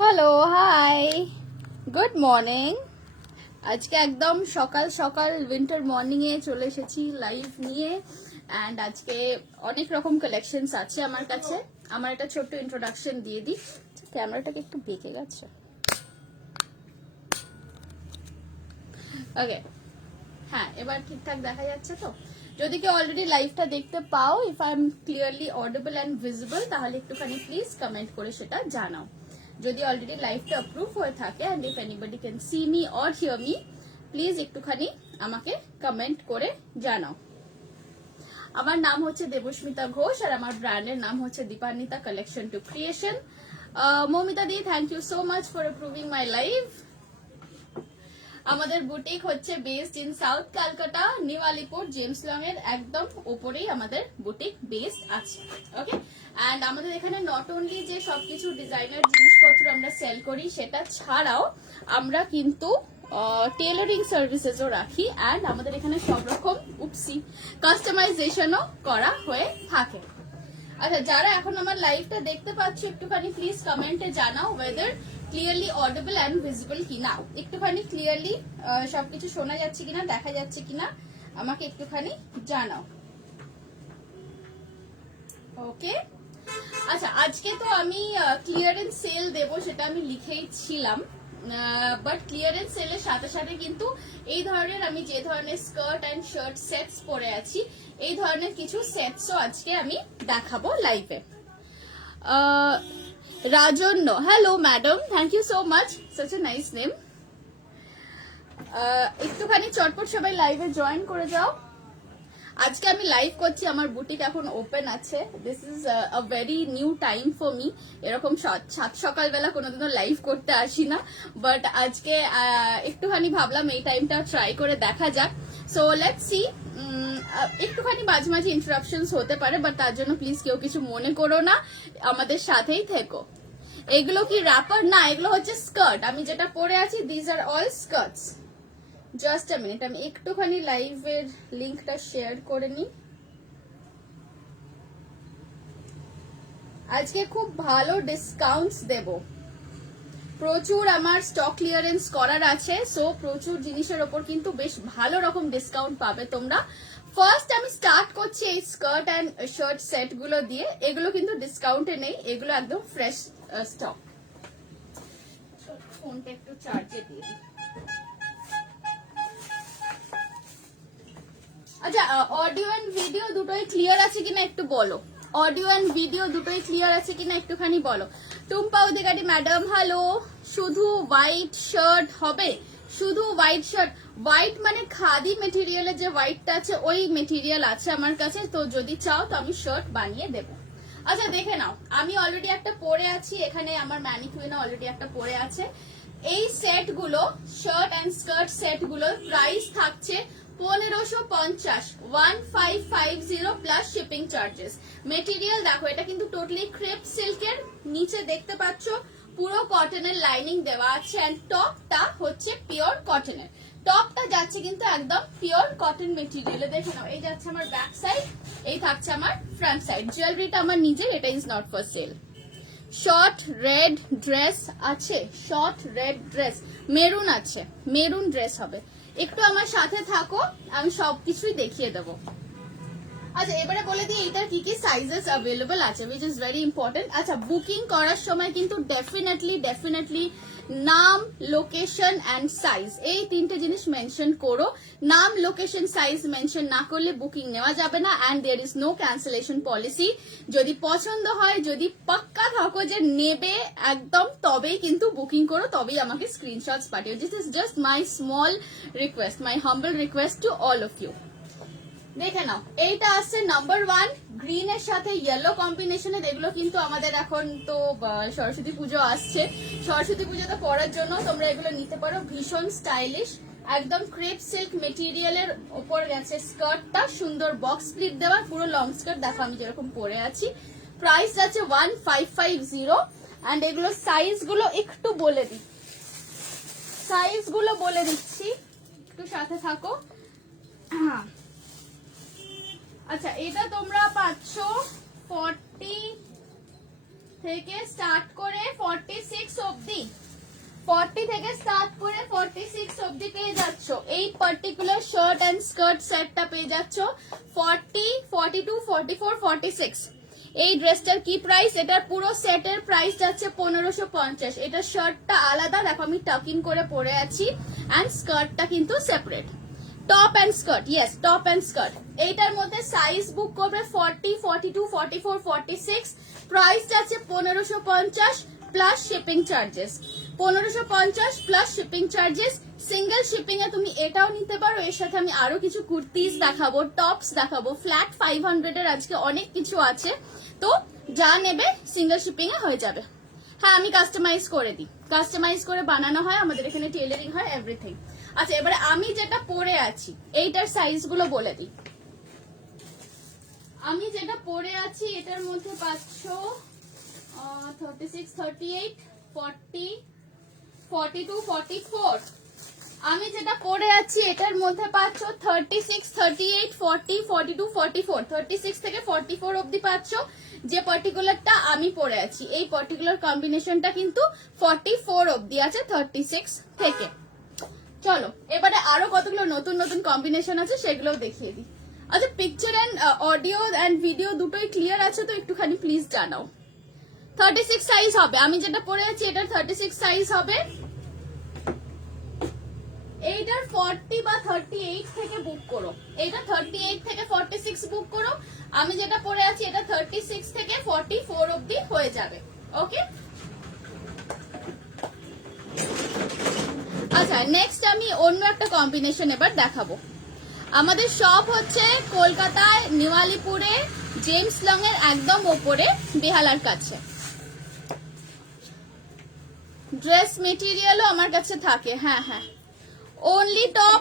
Hello, high, good morning. আজকে একদম সকাল সকাল উইন্টার মর্নিং এ চলে এসেছি লাইভ নিয়ে। অ্যান্ড আজকে অনেক রকম কালেকশনস আছে আমার কাছে। আমার একটা ছোট্ট ইন্ট্রোডাকশন দিয়ে দিই। ক্যামেরাটাকে একটু বেঁকে গেছে। ওকে, হ্যাঁ, এবার ঠিকঠাক দেখা যাচ্ছে তো। যদি কেউ অলরেডি লাইভটা দেখতে পাও, if I am clearly audible and visible, তাহলে একটুখানি প্লিজ কমেন্ট করে সেটা জানাও। যদি অলরেডি লাইভটা অ্যাপ্রুভ হয়ে থাকে and if anybody can see me or hear me, please একটুখানি আমাকে কমেন্ট করে জানাও। আমার নাম হচ্ছে দেবস্মিতা ঘোষ আর আমার ব্র্যান্ডের নাম হচ্ছে Dipanwita collection to creation. Moumita দি, thank you so much for approving my live. আমাদের বুটিক হচ্ছে based in south Calcutta, new Alipore, James Long এর একদম উপরেই আমাদের বুটিক বেসড আছে। ওকে, অ্যান্ড আমাদের এখানে নট অনলি যে সবকিছু ডিজাইনার জিনিসপত্র আমরা সেল করি, সেটা ছাড়াও আমরা কিন্তু টেলারিং সার্ভিসেসও রাখি। অ্যান্ড আমাদের এখানে সব রকম কাস্টমাইজেশনও করা হয়ে থাকে। আচ্ছা, যারা এখন আমার লাইভটা দেখতে পাচ্ছ, একটুখানি প্লিজ কমেন্টে জানাও weather clearly audible and visible কিনা। একটুখানি ক্লিয়ারলি সবকিছু শোনা যাচ্ছে কিনা, দেখা যাচ্ছে কিনা, আমাকে একটুখানি জানাও। ওকে, আচ্ছা, আজকে তো আমি ক্লিয়ারেন্স সেল দেব, সেটা আমি লিখেই ছিলাম। বাট ক্লিয়ারেন্স সেলের সাথে সাথে কিন্তু এই ধরনের, আমি যে ধরনের স্কার্ট অ্যান্ড শার্ট সেটস পরে আছি, এই ধরনের কিছু সেটসও আজকে আমি দেখাবো লাইভে। Rajanya, hello madam, thank you so much, such a nice name. একটুখানি চটপট সবাই লাইভে জয়েন করে যাও। আজকে আমি লাইভ করছি, আমার বুটিক এখন ওপেন আছে। This is a very new time for me. এরকম সাত সকালবেলা কোনোদিনও লাইভ করতে আসি না, বাট আজকে একটুখানি ভাবলাম এই টাইমটা ট্রাই করে দেখা যাক। So let's see. একটুখানি মাঝে মাঝে ইন্টারাপশনস হতে পারে, বাট তার জন্য প্লিজ কেউ কিছু মনে করো না, আমাদের সাথেই থেকো। এগুলো কি র্যাপার? না, এগুলো হচ্ছে স্কার্ট। আমি যেটা পরে আছি, these are all skirts. Just a minute, আমি একটুখানি লাইভের লিঙ্কটা শেয়ার করে নিই। আজকে খুব ভালো ডিসকাউন্টস দেব, প্রচুর আমার স্টক ক্লিয়ারেন্স করার আছে। সো প্রচুর জিনিসের ওপর কিন্তু বেশ ভালো রকম ডিসকাউন্ট পাবে তোমরা। ফার্স্ট আমি স্টার্ট করছি এই স্কার্ট অ্যান্ড শার্ট সেট গুলো দিয়ে। এগুলো কিন্তু ডিসকাউন্টে নেই, এগুলো একদম ফ্রেশ স্টক। ফোনটা একটু চার্জে দিয়ে দিই। আচ্ছা, অডিও এন্ড ভিডিও দুটোই ক্লিয়ার আছে কিনা একটু বলো। অডিও এন্ড ভিডিও দুটোই ক্লিয়ার আছে কিনা একটুখানি বলো। টুম্পা অধিকারী ম্যাডাম, হ্যালো। শুধু হোয়াইট শার্ট হবে? শুধু হোয়াইট শার্ট? হোয়াইট মানে খাদি মেটেরিয়ালের যে হোয়াইটটা আছে, ওই মেটেরিয়াল আছে আমার কাছে। তো যদি চাও তো আমি শার্ট বানিয়ে দেবো। আচ্ছা, দেখে নাও, আমি অলরেডি একটা পরে আছি, এখানে আমার ম্যানিকুইনে অলরেডি একটা পরে আছে। এই সেট গুলো, শার্ট অ্যান্ড স্কার্ট সেট গুলোর প্রাইস থাকছে 1550, 1550 প্লাস শিপিং চার্জেস। মেটেরিয়াল দেখো, এটা কিন্তু টোটালি ক্রেপ সিল্কের, নিচে দেখতে পাচ্ছ পুরো কটনের লাইনিং দেওয়া আছে। অ্যান্ড টপটা হচ্ছে পিওর কটনের। টপটা যাচ্ছে কিন্তু একদম পিওর কটন মেটেরিয়ালে। দেখে নাও, এই যাচ্ছে আমার ব্যাক সাইড, এই থাকছে আমার ফ্রন্ট সাইড। জুয়েলারিটা আমার নিজের, এটা is not for sale. Short red dress আছে, শর্ট রেড ড্রেস, মেরুন আছে, মেরুন ড্রেস হবে। একটু আমার সাথে থাকো, আমি সবকিছুই দেখিয়ে দেবো। আচ্ছা, এবারে বলে দিই এটার কি কি সাইজেস অ্যাভেলেবল আছে, উইচ ইজ ভেরি ইম্পর্টেন্ট। আচ্ছা, বুকিং করার সময় কিন্তু ডেফিনেটলি নাম, লোকেশন অ্যান্ড সাইজ, এই তিনটে জিনিস মেনশন করো। নাম, লোকেশন, সাইজ মেনশন না করলে বুকিং নেওয়া যাবে না। And there is no cancellation policy. যদি পছন্দ হয়, যদি পাক্কা থাকো যে নেবে একদম, তবেই কিন্তু বুকিং করো, তবেই আমাকে স্ক্রিনশটস পাঠিও। This is just my small request, my humble request to all of you. দেখে নাও, এইটা আসছে নাম্বার 1, গ্রিন এর সাথে ইয়েলো কম্বিনেশনে। এগুলো কিন্তু আমাদের এখন তো সরস্বতী পুজো আসছে, সরস্বতী পুজোতে পরার জন্য তোমরা এগুলো নিতে পারো। ভীষণ স্টাইলিশ, একদম ক্রেপ সিল্ক মেটেরিয়ালের ওপর গেছে স্কার্টটা, সুন্দর বক্স স্প্লিট দেওয়া, পুরো লং স্কার্ট। দেখো আমি যেরকম পরে আছি। প্রাইস আছে 1550। অ্যান্ড এগুলো সাইজ গুলো একটু বলে দিই, সাইজ গুলো বলে দিচ্ছি, একটু সাথে থাকো। আচ্ছা, এটা তোমরা পাচ্ছ 40 থেকে স্টার্ট করে 46 অবধি, 40 থেকে স্টার্ট করে 46 অবধি পেয়ে যাচ্ছ। এই পার্টিকুলার শার্ট এন্ড স্কার্ট সেটটা পেয়ে যাচ্ছ 40, 42, 44, 46। এই ড্রেসটার কি প্রাইস? এটার পুরো সেটের প্রাইস যাচ্ছে 1550। এটা শার্টটা আলাদা, দেখো আমি টাকিং করে পরে আছি, এন্ড স্কার্টটা কিন্তু separate. Top and skirt, yes top and skirt. এইটার মধ্যে সাইজ বুক করবে 40, 42, 44, 46। প্রাইস যাচ্ছে 1550 plus shipping charges. 1550 plus shipping charges. Single shipping এ তুমি এটাও নিতে পারো, এর সাথে আমি আরো কিছু কুর্তিস দেখাবো, টপস দেখাবো। ফ্ল্যাট 500 এর আজকে অনেক কিছু আছে, তো যা নেবে সিঙ্গেল শিপিং এ হয়ে যাবে। হ্যাঁ আমি কাস্টমাইজ করে দিই, কাস্টমাইজ করে বানানো হয়, আমাদের এখানে টেলারিং হয়, এভরিথিং। আচ্ছা এবারে আমি যেটা পরে আছি এইটার সাইজ গুলো বলে দিই। আমি যেটা পরে আছি এটার মধ্যে পাচ্ছ 36, 38, 40, 42, 44। আমি যেটা পরে আছি এটার মধ্যে পাচ্ছ 36, 38, 40, 42, 44। 36 থেকে 44 অবধি পাচ্ছ। যে পার্টিকুলারটা আমি পরে আছি এই পার্টিকুলার কম্বিনেশনটা কিন্তু 44 অবধি আছে 36 থেকে। চলো এবারে আরো কতগুলো নতুন নতুন কম্বিনেশন আছে সেগুলো দেখিয়ে দিই। আচ্ছা picture and audio and video দুটোই ক্লিয়ার আছে তো একটুখানি প্লিজ জানাও। 36 সাইজ হবে, আমি যেটা পরে আছি এটার 36 সাইজ হবে। এইটার 40 বা 38 থেকে বুক করো, এটা 38 থেকে 46 বুক করো। আমি যেটা পরে আছি এটা 36 থেকে 44 অবধি হয়ে যাবে। ওকে আচ্ছা নেক্সট আমি অন্য একটা কম্বিনেশন এবার দেখাবো। আমাদের শপ হচ্ছে কলকাতায় নিউ-আলিপুরে জেমস লং এর একদম ওপরে বেহালার কাছে। ড্রেস মেটেরিয়ালও আমার কাছে থাকে, হ্যাঁ হ্যাঁ। Only top,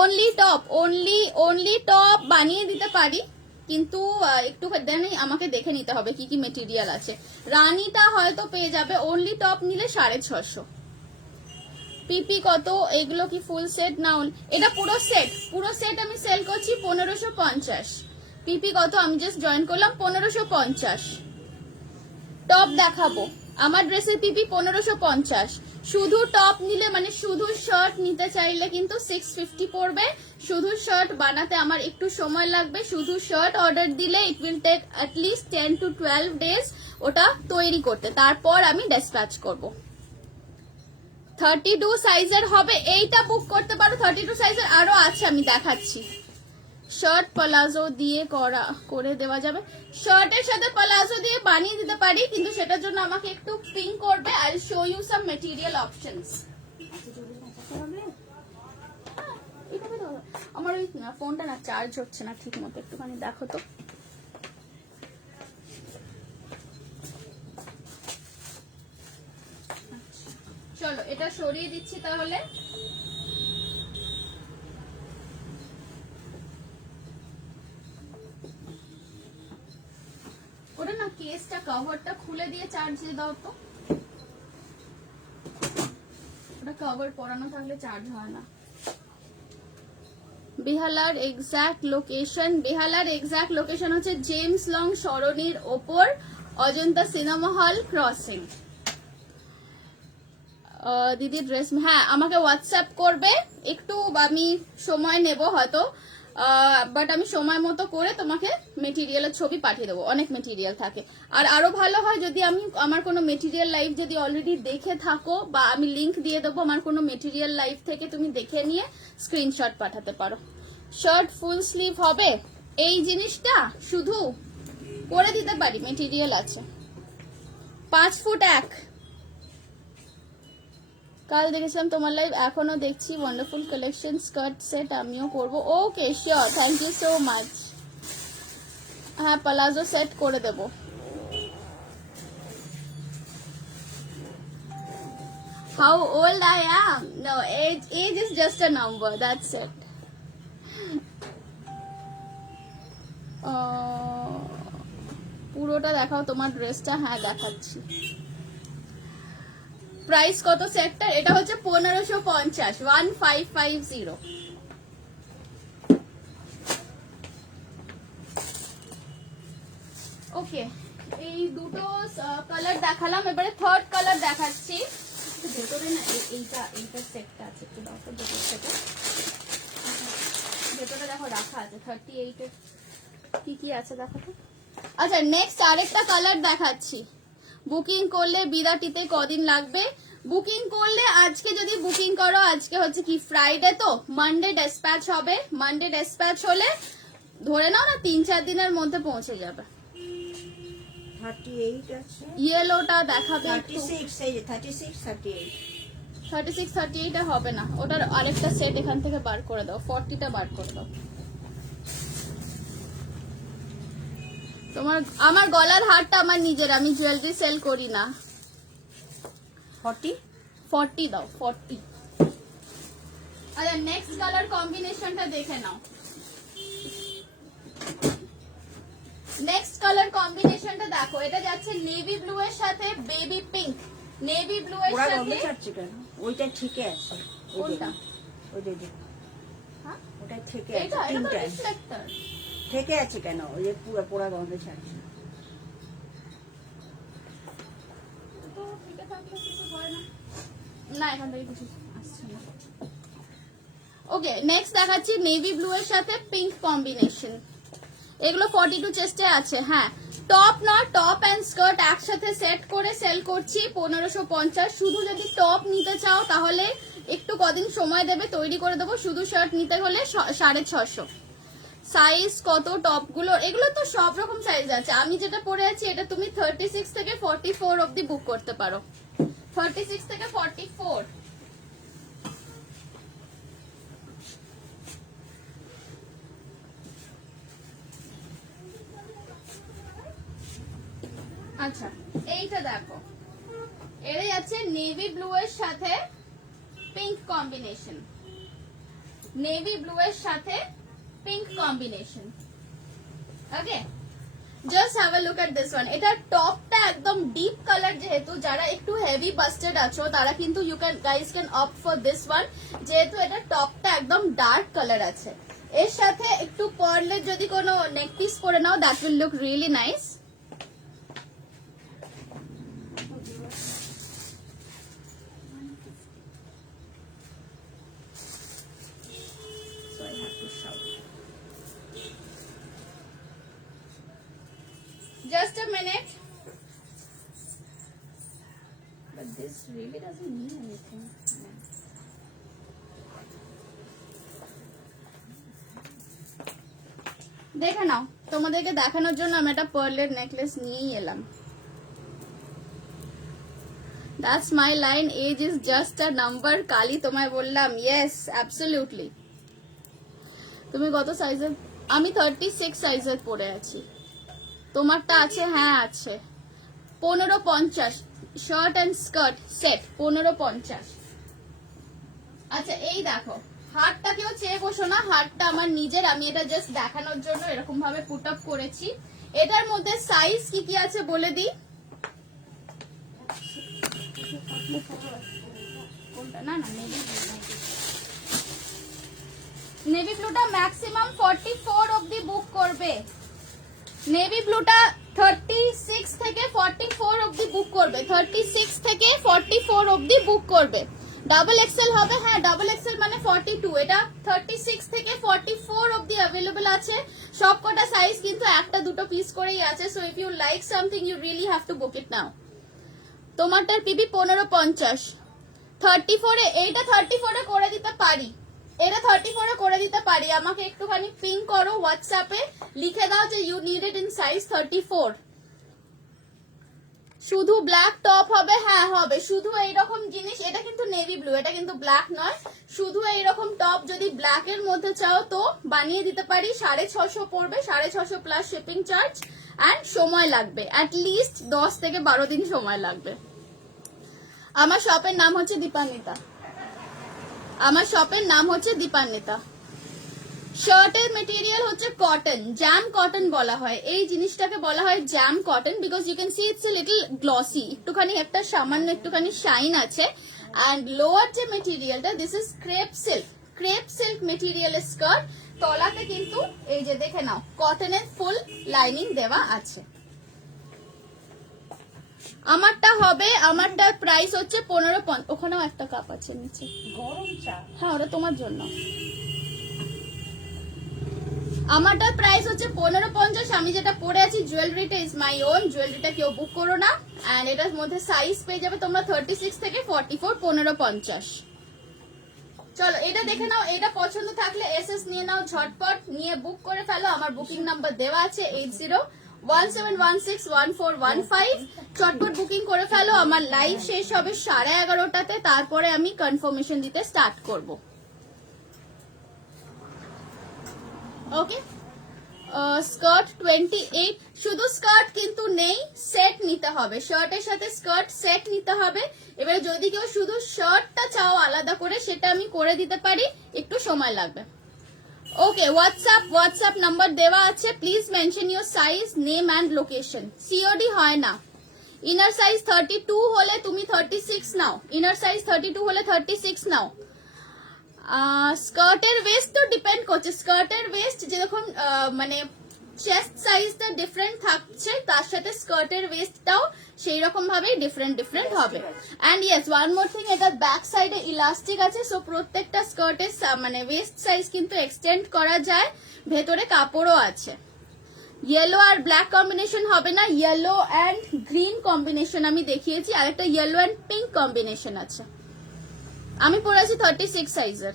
only top, only top বানিয়ে দিতে পারি, কিন্তু একটু আমাকে দেখে নিতে হবে কি কি মেটেরিয়াল আছে। রানীটা হয়তো পেয়ে যাবে, অনলি টপ নিলে 650। পিপি কত? এগুলো কি ফুল সেট না? এটা পুরো সেট, পুরো সেট আমি সেল করছি 1550। পিপি কত? আমি জাস্ট জয়েন করলাম 1550। টপ দেখাবো, আমার ড্রেসের পিপি 1550। শুধু টপ নিলে মানে শুধু শার্ট নিতে চাইলে কিন্তু 650 পড়বে। শুধু শার্ট বানাতে আমার একটু সময় লাগবে, শুধু শার্ট অর্ডার দিলে it will take at least 10 to 12 days ওটা তৈরি করতে, তারপর আমি ডিসপ্যাচ করব। 32 সাইজের হবে, এইটা বুক করতে পারো। 32 সাইজের আরো আছে আমি দেখাচ্ছি। শার্ট প্লাজো দিয়ে করে দেওয়া যাবে, শার্টের সাথে প্লাজো দিয়ে বানিয়ে দিতে পারি, কিন্তু সেটার জন্য আমাকে একটু পিং করবে। I will show you some material options. আমার ওই ফোনটা না চার্জ হচ্ছে না ঠিক মতো, একটুখানি দেখো তো। চলো এটা সরিয়ে দিচ্ছি তাহলে। ওটা না কেসটা কভারটা খুলে দিয়ে চার্জ দিয়ে দাও তো, ওটা কভার পরানো থাকলে চার্জ হয় না। বেহালার এক্সাক্ট লোকেশন, বেহালার এক্সাক্ট লোকেশন হচ্ছে জেমস লং সরণির ওপর অজন্তা সিনেমা হল ক্রসিং। দিদি ড্রেস, হ্যাঁ আমাকে হোয়াটসঅ্যাপ করবে, একটু আমি সময় নেব হয়তো, বাট আমি সময় মতো করে তোমাকে মেটেরিয়ালের ছবি পাঠিয়ে দেবো। অনেক মেটেরিয়াল থাকে, আর আরো ভালো হয় যদি আমি আমার কোনো মেটেরিয়াল লাইভ যদি অলরেডি দেখে থাকো, বা আমি লিংক দিয়ে দেবো আমার কোনো মেটেরিয়াল লাইভ থেকে, তুমি দেখে নিয়ে স্ক্রিনশট পাঠাতে পারো। শার্ট ফুল স্লিভ হবে, এই জিনিসটা শুধু করে দিতে পারি, মেটেরিয়াল আছে। 5 ফুট 1। কাল দেখেছিলাম তোমার লাইভ, এখনো দেখছি, ওয়ান্ডারফুল কালেকশন, স্কার্ট সেট আমিও করব। Okay sure, thank you so much. হ্যাঁ প্লাজো সেট করে দেব। How old I am? No, age is just a number, that's it. পুরোটা দেখাও তোমার ড্রেসটা। হ্যাঁ দেখাচ্ছি। প্রাইস কত সেটটার? এটা হচ্ছে 1550, 1550। ওকে ওকে, এই দুটো কালার দেখালাম, এবারে থার্ড কালার দেখাচ্ছি। ভেতরে না এইটা সেটটা আছে, একটু দাও তো ভেতর থেকে। ভেতরে দেখো রাখা আছে 38 এর কি কি আছে দেখো তো। আচ্ছা নেক্সট আরেকটা কালার দেখাচ্ছি। বুকিং করলে বিরাটিতে কদিন লাগবে? বুকিং করলে আজকে যদি বুকিং করো, আজকে হচ্ছে কি ফ্রাইডে, তো মানডে ডেসপ্যাচ হবে। মানডে ডেসপ্যাচ হলে ধরে নাও না 3-4 দিনের মধ্যে পৌঁছে যাবে। 38 আছে, ইয়েলোটা দেখাবে 36 এই যে 36 38 36 38 হবে না, ওটার আরেকটা সেট এখান থেকে বার করে দাও, 40টা বার করে দাও। তোমার আমার গলার হারটা আমার নিজের, আমি জুয়েলারি সেল করি না। 40 দাও 40। আচ্ছা নেক্সট কালার কম্বিনেশনটা দেখে নাও। নেক্সট কালার কম্বিনেশনটা দেখো, এটা যাচ্ছে নেভি ব্লু এর সাথে বেবি পিঙ্ক। নেভি ব্লু এর ওরা সাথে গন্ধ ছাড়ছে কেন? ওইটা ঠিকই আছে। কোনটা? ওই যে হ্যাঁ ওটা ঠিকই এটা আছে, এটা তো তিনটা রিফ্লেক্টর। থেকে আছে কেন? ওই যে পুরো পোড়া গন্ধ ছাড়ছে। তো ঠিক থাকলে কিছু হয় না, না এখান থেকে কিছু আসছে না। ওকে নেক্সট দেখাচ্ছি নেভি ব্লু এর সাথে পিঙ্ক কম্বিনেশন। এগুলো 42 চেস্টে আছে। হ্যাঁ টপ না, টপ এন্ড স্কার্ট একসাথে সেট করে সেল করছি 1550। শুধু যদি টপ নিতে চাও তাহলে একটু কদিন সময় দেবে, তৈরি করে দেবো। শুধু শার্ট নিতে হলে 650। সাইজ কত টপগুলো? এগুলো তো সব রকম সাইজ আছে। আমি যেটা পরে আছি এটা তুমি 36 থেকে 44 অবধি বুক করতে পারো। 36 থেকে 44। আচ্ছা এইটা দেখো, এটা যাচ্ছে নেভি ব্লু এর সাথে পিঙ্ক কম্বিনেশন। নেভি ব্লু এর সাথে pink combination. Okay just have a look at this one. এটা টপটা একদম ডিপ কালার, যেহেতু যারা একটু হেভি বাস্টেড আছো তারা কিন্তু you can guys can opt for this one, যেহেতু এটা টপটা একদম ডার্ক কালার আছে। এর সাথে একটু পার্লের যদি কোনো নেক পিস করে নাও, that will look really nice. Just a minute. But this really doesn't mean anything. দেখে নাও, তোমাদেরকে দেখানোর জন্য আমি একটা পার্লের নেকলেস নিয়েই এলাম। That's my line. Age is just a number. কালি তোমায় বললাম, yes, absolutely. তুমি কত সাইজের? আমি 36 সাইজের পরে আছি। তোমারটা আছে? হ্যাঁ আছে। 1550 শার্ট এন্ড স্কার্ট সেট 1550। আচ্ছা এই দেখো, হাতটা কেউ চেয়ে বসো না, হাতটা আমার নিজের, আমি এটা জাস্ট দেখানোর জন্য এরকম ভাবে পুট আপ করেছি। এটার মধ্যে সাইজ কি কি আছে বলে দিই। কোনটা? না না নেভি ব্লুটা ম্যাক্সিমাম 44 অবধি বুক করবে। নেভি ব্লুটা 36 থেকে 44 অবধি বুক করবে। 36 থেকে 44 অবধি বুক করবে। ডাবল এক্সেল হবে, হ্যাঁ ডাবল এক্সেল মানে 42। এটা 36 থেকে 44 অবধি অ্যাভেলেবল আছে। সব কটা সাইজ কিন্তু একটা দুটো পিস করেই আছে। So if you like something you really have to book it now. তোমারটার পিবি 1550। 34 এ, এইটা 34 এ করে দিতে পারি, এটা 34 এ করে দিতে পারি। আমাকে একটুখানি পিং করো হোয়াটসঅ্যাপে, লিখে দাও যে you need it in size 34। শুধু ব্ল্যাক টপ হবে? হ্যাঁ হবে। শুধু এইরকম জিনিস, এটা কিন্তু নেভি ব্লু, এটা কিন্তু ব্ল্যাক নয়। শুধু এইরকম টপ যদি ব্ল্যাক এর মধ্যে চাও তো বানিয়ে দিতে পারি। 650 পড়বে, 650 প্লাস শিপিং চার্জ, অ্যান্ড সময় লাগবে অ্যাটলিস্ট 10 থেকে 12 দিন সময় লাগবে। আমার শপের নাম হচ্ছে দীপান্বিতা। আমার শপের নাম হচ্ছে দীপান্বিতা। শার্টের মেটেরিয়াল হচ্ছে কটন, জ্যাম কটন বলা হয়। এই জিনিসটাকে বলা হয় jam cotton because you can see it's a little glossy, একটুখানি একটা সামান্য একটুখানি শাইন আছে। অ্যান্ড লোয়ার যে মেটেরিয়ালটা, this is crepe silk. Crepe silk মেটেরিয়ালের স্কার্ট, তলাতে কিন্তু এই যে দেখে নাও কটনের ফুল লাইনিং দেওয়া আছে। আমারটার প্রাইস হচ্ছে 15, ওখানেও একটা কাপ আছে নিচে, গরম চা। হ্যাঁ ওটা তোমার জন্য। আমারটার প্রাইস হচ্ছে 15.50। আমি যেটা পরে আছি জুয়েলারিটা ইজ মাই ওন, জুয়েলারিটা কেউ বুক করো না। এন্ড এটার মধ্যে সাইজ পেয়ে যাবে তোমরা 36 থেকে 44, 15.50। চলো এটা দেখে নাও, এটা পছন্দ থাকলে এসএস নিয়ে নাও, ঝটপট নিয়ে বুক করে ফেলো। আমার বুকিং নাম্বার দেওয়া আছে 8017161415। চটপট বুকিং করে ফেলো। আমার লাইভ শেষ হবে 11:30টাতে, তারপরে আমি কনফার্মেশন দিতে স্টার্ট করব। ওকে, স্কার্ট 28। শুধু স্কার্ট কিন্তু নেই, সেট নিতে হবে, শার্টের সাথে স্কার্ট সেট নিতে হবে। এবারে যদি কেউ শুধু শার্টটা চাও আলাদা করে, সেটা আমি করে দিতে পারি, একটু সময় লাগবে। ওকে, হোয়াটসঅ্যাপ নাম্বার দেওয়া আছে, please mention your size, name and location. COD হয় না। ইনার সাইজ 32 হলে তুমি 36 নাও, ইনার সাইজ 32 হলে 36 নাও। স্কার্টের ওয়েস্ট তো ডিপেন্ড করছে, স্কার্টের ওয়েস্ট যেরকম মানে চেস্ট সাইজটা ডিফারেন্ট থাকছে, তার সাথে স্কার্টের ওয়েস্টটাও সেই রকম ভাবে ডিফারেন্ট হবে। And yes, one more thing, এটা ব্যাক সাইডে ইলাস্টিক আছে, সো প্রত্যেকটা স্কার্টের মানে ওয়েস্ট সাইজ কিন্তু এক্সটেন্ড করা যায়, ভেতরে কাপড়ও আছে। ইয়েলো আর ব্ল্যাক কম্বিনেশন হবে না, ইয়েলো অ্যান্ড গ্রিন কম্বিনেশন আমি দেখিয়েছি, আর একটা ইয়েলো অ্যান্ড পিঙ্ক কম্বিনেশন আছে। আমি পরে আছি 36 সাইজের।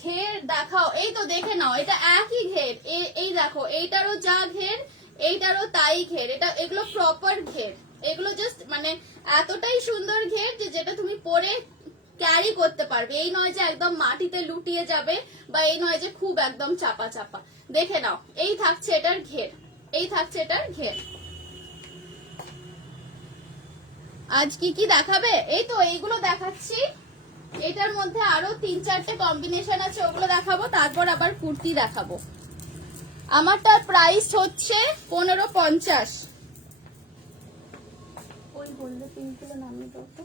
ঘের দেখাও, এই তো দেখে নাও, এটা একই ঘের। এই দেখো, এইটারও যা ঘের, এইটারও তাই ঘের। এগুলো প্রপার ঘের, এগুলো জাস্ট মানে এতটাই সুন্দর ঘের যে যেটা তুমি পরে ক্যারি করতে পারবে। এই নয় যে একদম মাটিতে লুটিয়ে যাবে, বা এই নয় যে খুব একদম চাপা চাপা। দেখে নাও, এই থাকছে এটার ঘের, এই থাকছে এটার ঘের। আজ কি দেখাবে? এই তো এইগুলো দেখাচ্ছি। এটার মধ্যে আরো 3-4টে কম্বিনেশন আছে, ওগুলো দেখাবো, তারপর আবার কুর্তি দেখাবো। আমারটার প্রাইস হচ্ছে 15.50। ওই বললে পিঙ্কগুলো নামিয়ে দাও তো।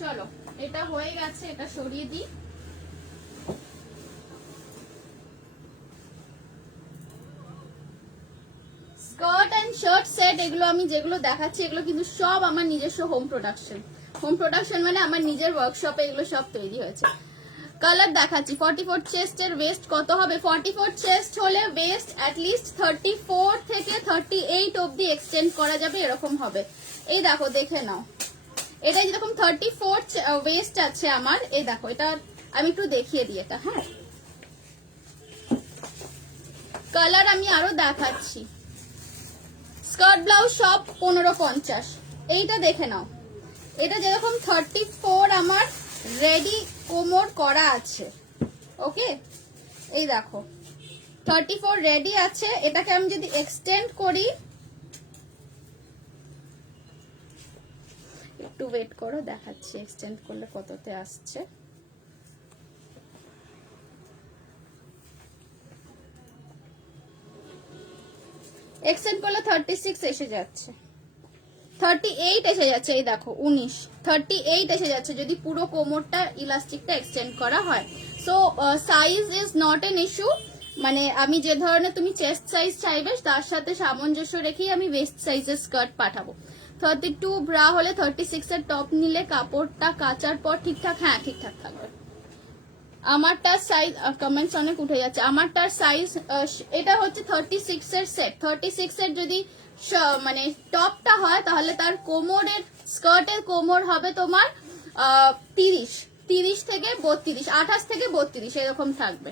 চলো, এটা হয়ে গেছে, এটা সরিয়ে দিই। স্কার্ট এন্ড শার্ট সেট, এগুলো আমি যেগুলো দেখাচ্ছি এগুলো কিন্তু সব আমার নিজস্ব হোম প্রোডাকশন মানে আমার নিজের ওয়ার্কশপে এগুলো সব তৈরি হয়েছে। কালার দেখাচ্ছি। 44 চেস্টের ওয়েস্ট কত হবে? 44 চেস্ট হলে ওয়েস্ট অ্যাটলিস্ট 34 থেকে 38 অবধি এক্সটেন্ড করা যাবে, এরকম হবে। এই দেখো, দেখে নাও, এটা যেরকম 34 ওয়েস্ট আছে আমার, এই দেখো, এটা আমি একটু দেখিয়ে দিই এটা। হ্যাঁ, কালার আমি আরো দেখাচ্ছি। স্কার্ট ব্লাউজ সব 15.50। এইটা দেখে নাও, এটা যেরকম 34 আমার রেডি কোমর করা আছে। ওকে, এই দেখো 34 রেডি আছে। এটাকে আমি যদি এক্সটেন্ড করি, একটু ওয়েট করো, দেখাচ্ছি এক্সটেন্ড করলে কততে আসছে। এক্সটেন্ড করলে 36 এসে যাচ্ছে, 38 এসে যাচ্ছে। এই দেখো 19, 38 এসে যাচ্ছে যদি পুরো কোমরটা ইলাস্টিকটা এক্সটেন্ড করা হয়। So size is not an issue, মানে আমি যে ধরনের তুমি চেস্ট সাইজ চাইবে তার সাথে সামঞ্জস্য রেখেই আমি ওয়েস্ট সাইজের স্কার্ট পাঠাবো। 32 ব্রা হলে 36 এর টপ নিলে কাপড়টা কাচার পর ঠিকঠাক, হ্যাঁ ঠিকঠাক থাকবে। আমারটার সাইজ, কমেন্টস অনেক উঠে যাচ্ছে। আমারটার সাইজ, এটা হচ্ছে 36 এর সেট। 36 এর যদি মানে টপটা হয়, তাহলে তার কোমরের, স্কার্টের কোমর হবে তোমার 30 থেকে 32, 28 থেকে 32 এরকম থাকবে।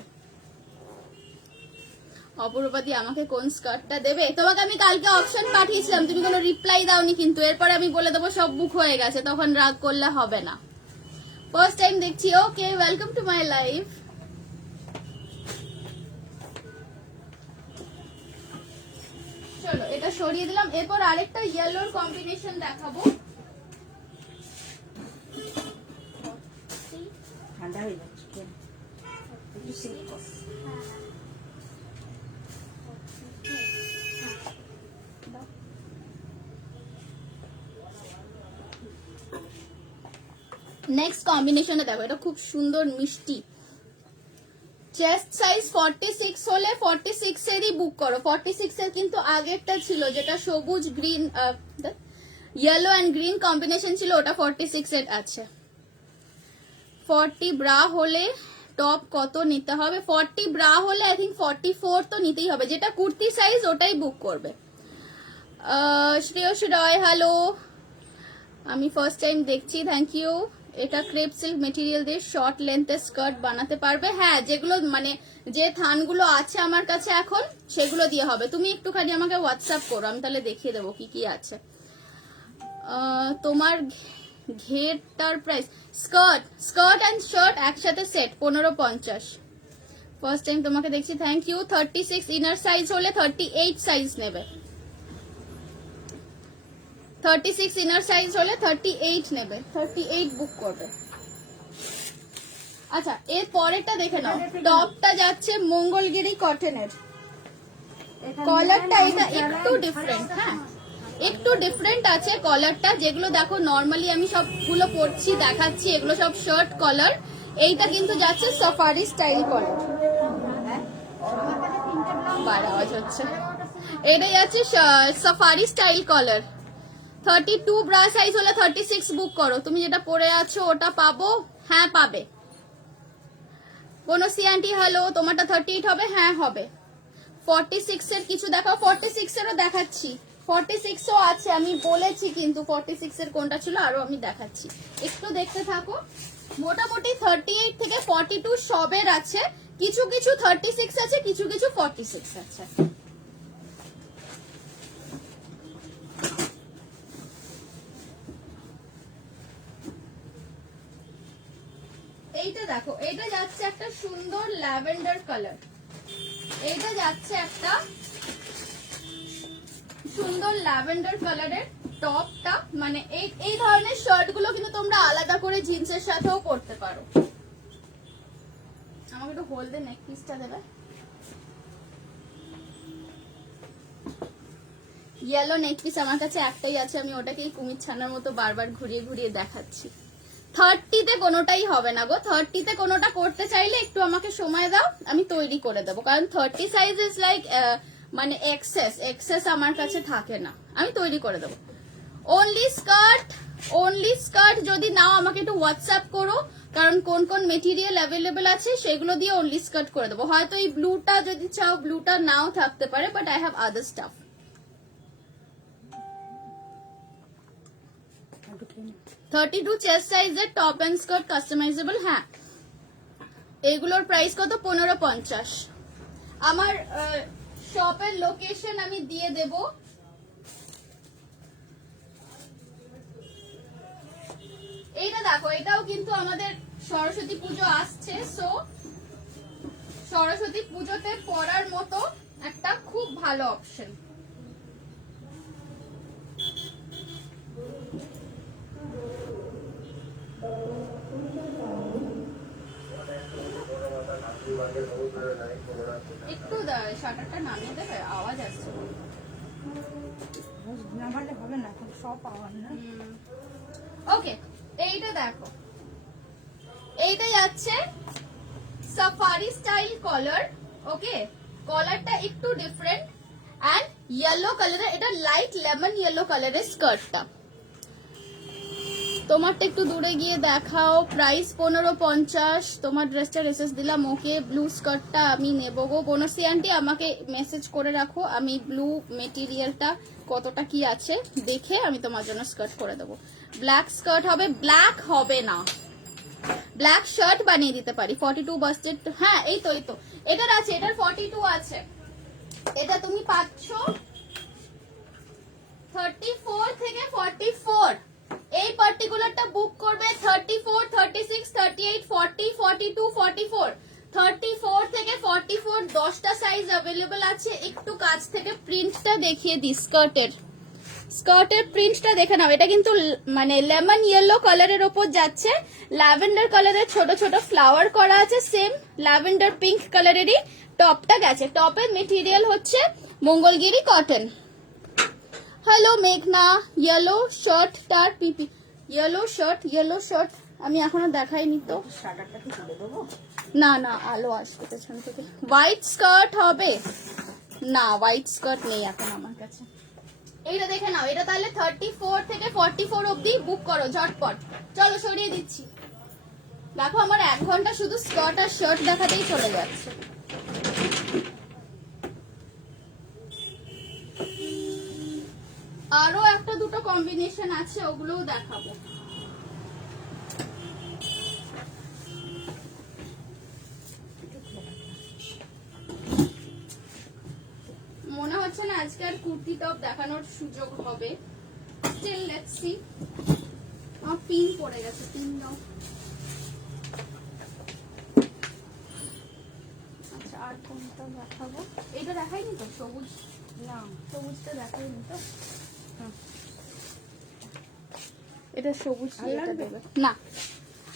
অপরূপাদি আমাকে কোন স্কার্টটা দেবে? তোমাকে আমি কালকে অপশন পাঠিয়েছিলাম, তুমি কোনো রিপ্লাই দাওনি, কিন্তু এরপরে আমি বলে দেবো সব বুক হয়ে গেছে, তখন রাগ করলে হবে না। ফার্স্ট টাইম দেখছি, ওকে, ওয়েলকাম টু মাই লাইফ। চলো, এটা সরিয়ে দিলাম। এরপর আরেকটা ইয়েলোর কম্বিনেশন দেখাবো। ঠান্ডা হয়ে যাচ্ছে, একটু সেট কর। নেক্সট কম্বিনেশনে দেখো, এটা খুব সুন্দর মিষ্টি। চেস্ট সাইজ 46 হলে 46 এরই বুক করো। 46 এর কিন্তু আগেরটা ছিল যেটা সবুজ green yellow and green combination ছিল, ওটা 46 এর আছে। 40 ব্রা হলে টপ কত নিতে হবে? 40 ব্রা হলে আই থিঙ্ক 44 তো নিতেই হবে, যেটা কুর্তি সাইজ ওটাই বুক করবে। শ্রেয়স রয় হ্যালো, আমি ফার্স্ট টাইম দেখছি, থ্যাংক ইউ। এটা ক্রেপ সিল্ক মেটেরিয়াল দিয়ে শর্ট লেন্থের স্কার্ট বানাতে পারবে? হ্যাঁ, যেগুলো মানে যে থানগুলো আছে আমার কাছে এখন সেগুলো দিয়ে হবে। তুমি একটুখানি আমাকে হোয়াটসঅ্যাপ করো, আমি তাহলে দেখিয়ে দেবো কি কি আছে। তোমার ঘেরটার প্রাইস, স্কার্ট অ্যান্ড শার্ট একসাথে সেট 1550। ফার্স্ট টাইম তোমাকে দেখছি, থ্যাংক ইউ। 36 ইনার সাইজ হলে 38 সাইজ নেবে, 36 ইনার সাইজ হলে 38 নেবে, 38 বুক করবে। আচ্ছা, এর পরেরটা দেখে নাও। টপটা যাচ্ছে মঙ্গলগিরি কটনের, কলারটা এটা একটু ডিফারেন্ট, হ্যাঁ একটু ডিফারেন্ট আছে কলারটা। যেগুলো দেখো নর্মালি আমি সবগুলো পরছি দেখাচ্ছি, এগুলো সব শার্ট কলার, এইটা কিন্তু যাচ্ছে সাফারি স্টাইল কলার। বার আওয়াজ হচ্ছে। এটা যাচ্ছে সাফারি স্টাইল কলার। 32 ব্রা সাইজ হলে 36 বুক করো। তুমি যেটা পরে আছো ওটা পাবো? হ্যাঁ পাবে। বনসি আন্টি হ্যালো, তোমারটা 38 হবে? হ্যাঁ হবে। 46 এর কিছু দেখাও। 46 এরও দেখাচ্ছি, 46 ও আছে, আমি বলেছি কিন্তু 46 এর কোনটা ছিল আরো আমি দেখাচ্ছি, একটু দেখতে থাকো। মোটামুটি 38 থেকে 42 সবের আছে, কিছু কিছু 36 আছে, কিছু কিছু 46 আছে। এইটা দেখো, এটা যাচ্ছে একটা সুন্দর ল্যাভেন্ডার কালার, এইটা যাচ্ছে একটা সুন্দর ল্যাভেন্ডার কালারের টপটা। মানে এই ধরনের শার্ট গুলো কিন্তু তোমরা আলাদা করে জিন্সের সাথেও পরতে পারো। আমাকে একটু হোল্ডে নেক পিসটা দেবে। ইয়েলো নেক পিস আমার কাছে একটাই আছে, আমি ওটাকেই কুমির ছানার মতো বারবার ঘুরিয়ে ঘুরিয়ে দেখাচ্ছি। 30তে কোনোটাই হবে না গো, 30তে কোনোটা করতে চাইলে একটু আমাকে সময় দাও, আমি তৈরি করে দেবো। কারণ 30 সাইজ ইজ লাইক মানে এক্সেস আমার কাছে থাকে না, আমি তৈরি করে দেবো। অনলি স্কার্ট যদি নাও আমাকে একটু হোয়াটসঅ্যাপ করো, কারণ কোন কোন মেটেরিয়াল অ্যাভেলেবেল আছে সেগুলো দিয়ে অনলি স্কার্ট করে দেবো। হয়তো এই ব্লুটা যদি চাও ব্লুটা নাও থাকতে পারে, but I have other staff. 32 chest সাইজের টপ এন্ড স্কার্ট কাস্টমাইজেবল। হ্যাঁ, এগুলোর প্রাইস কত? 1550। আমার শপের লোকেশন আমি দিয়ে দেব। এইটা দেখো, এটাও কিন্তু আমাদের সরস্বতী পুজো আসছে, সো সরস্বতী পুজোতে পরার মতো একটা খুব ভালো অপশন। একটু শাটারটা নামিয়ে দেবে, আওয়াজ আসছে। নামালে হবে না, এখন সব পাওয়ার না। ওকে, এইটা দেখো, এইটা যাচ্ছে সাফারি স্টাইল কলার। ওকে, কলারটা একটু ডিফারেন্ট এন্ড ইয়েলো কালারের, এটা লাইট লেমন ইয়েলো কালারের স্কার্টটা। তোমারটা একটু দূরে গিয়ে দেখাও। প্রাইস 1550। তোমার ড্রেসটা রেসেস দিলাম, ওকে। ব্লু স্কার্টটা আমি নেবো গো। বনসি আন্টি আমাকে মেসেজ করে রাখো, আমি ব্লু মেটেরিয়ালটা কতটা কি আছে দেখে আমি তোমার জন্য স্কার্ট করে দেবো। ব্ল্যাক স্কার্ট হবে? ব্ল্যাক হবে না, ব্ল্যাক শার্ট বানিয়ে দিতে পারি। 42 বাস্টেড, হ্যাঁ এই তো এটার আছে, এটার 42 আছে। এটা তুমি পাচ্ছ 34 থেকে 44। এই পার্টিকুলারটা বুক করবে 34, 36, 38, 40, 42, 44। 34 থেকে 44 10টা সাইজ अवेलेबल আছে। একটু কাছ থেকে প্রিন্টটা দেখিয়ে দিই। স্কার্টের প্রিন্টটা দেখে নাও। এটা কিন্তু মানে লেমন ইয়েলো কালারের ওপর যাচ্ছে, ল্যাভেন্ডার কালারের ছোট ছোট ফ্লাওয়ার করা আছে। সেম ল্যাভেন্ডার পিঙ্ক কালারেরই টপটা গেছে। টপের মেটেরিয়াল হচ্ছে মঙ্গলগিরি কটন। হ্যালো মেঘনা, ইয়েলো শার্ট তার পিপি, ইয়েলো শার্ট আমি এখনো দেখাইনি তো। শাটারটা কি তুলে দেবো? না না, আলো আসবে পেছন থেকে। হোয়াইট স্কার্ট হবে না, হোয়াইট স্কার্ট নেই এখন আমার কাছে। এইটা দেখে নাও, এটা তাহলে 34 থেকে 44 অবধি বুক করো ঝটপট। চলো সরিয়ে দিচ্ছি। দেখো আমার 1 ঘন্টা শুধু স্কার্ট আর শার্ট দেখাতেই চলে যাচ্ছে। আরো একটা দুটো কম্বিনেশন আছে, ওগুলোও দেখাবো। মনে হচ্ছে না আজকে আর কুর্তি টপ দেখানোর সুযোগ হবে। Still let's see. আমার পিন পড়ে গেছে, পিন দাও। আচ্ছা, আর কোনটা দেখাবো? এটা দেখাইনি তো, সবুজ। না, সবুজটা দেখাইনি তো। এটা সবুজ আর এটা লাগবে? দেবে না।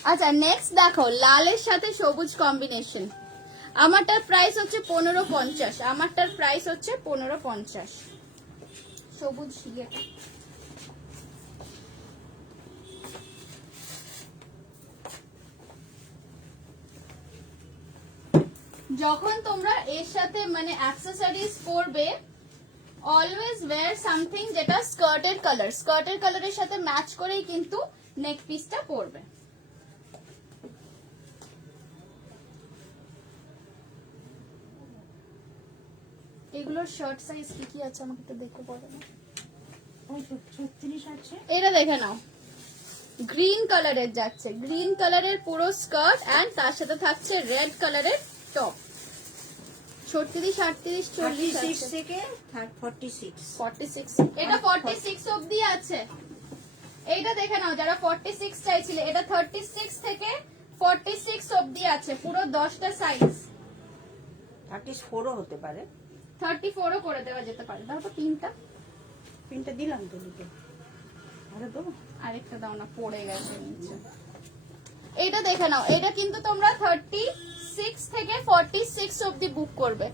আচ্ছা নেক্সট দেখো, লালের সাথে সবুজ কম্বিনেশন। আমারটার প্রাইস হচ্ছে 1550। আমারটার প্রাইস হচ্ছে 1550। সবুজ ইয়েটা। যখন তোমরা এর সাথে মানে অ্যাকসেসরিজ পরবে, অলওয়েজ ওয়্যার সামথিং যেটা স্কার্টের কালার। স্কার্টের কালারের সাথে ম্যাচ করেই কিন্তু নেক পিসটা পরবে। এগুলোর শার্ট সাইজ কি কি আছে আমাকে একটু দেখতে বলো না। ওই 36 আছে। এটা দেখে নাও, গ্রিন কালারের যাচ্ছে, গ্রিন কালারের পুরো স্কার্ট এন্ড তার সাথে থাকছে রেড কালারের টপ। 36, 38, 40 36 আছে। থেকে 46। 46, এটা 46 অবধি আছে। এইটা দেখে নাও, যারা 46 চাইছিলে, এটা 36 থেকে 46 অবধি আছে, পুরো 10টা সাইজ। 34ও হতে পারে। 34ও করে দেওয়া যেতে পারে। দাও তো তিনটা, পিনটা দিলাম তো দুটো। আরে দেবো? আরেকটা দাও না, পড়ে গেছে নিচে। এইটা দেখে নাও, এটা কিন্তু তোমরা 36 থেকে 46 অবধি বুক করবে।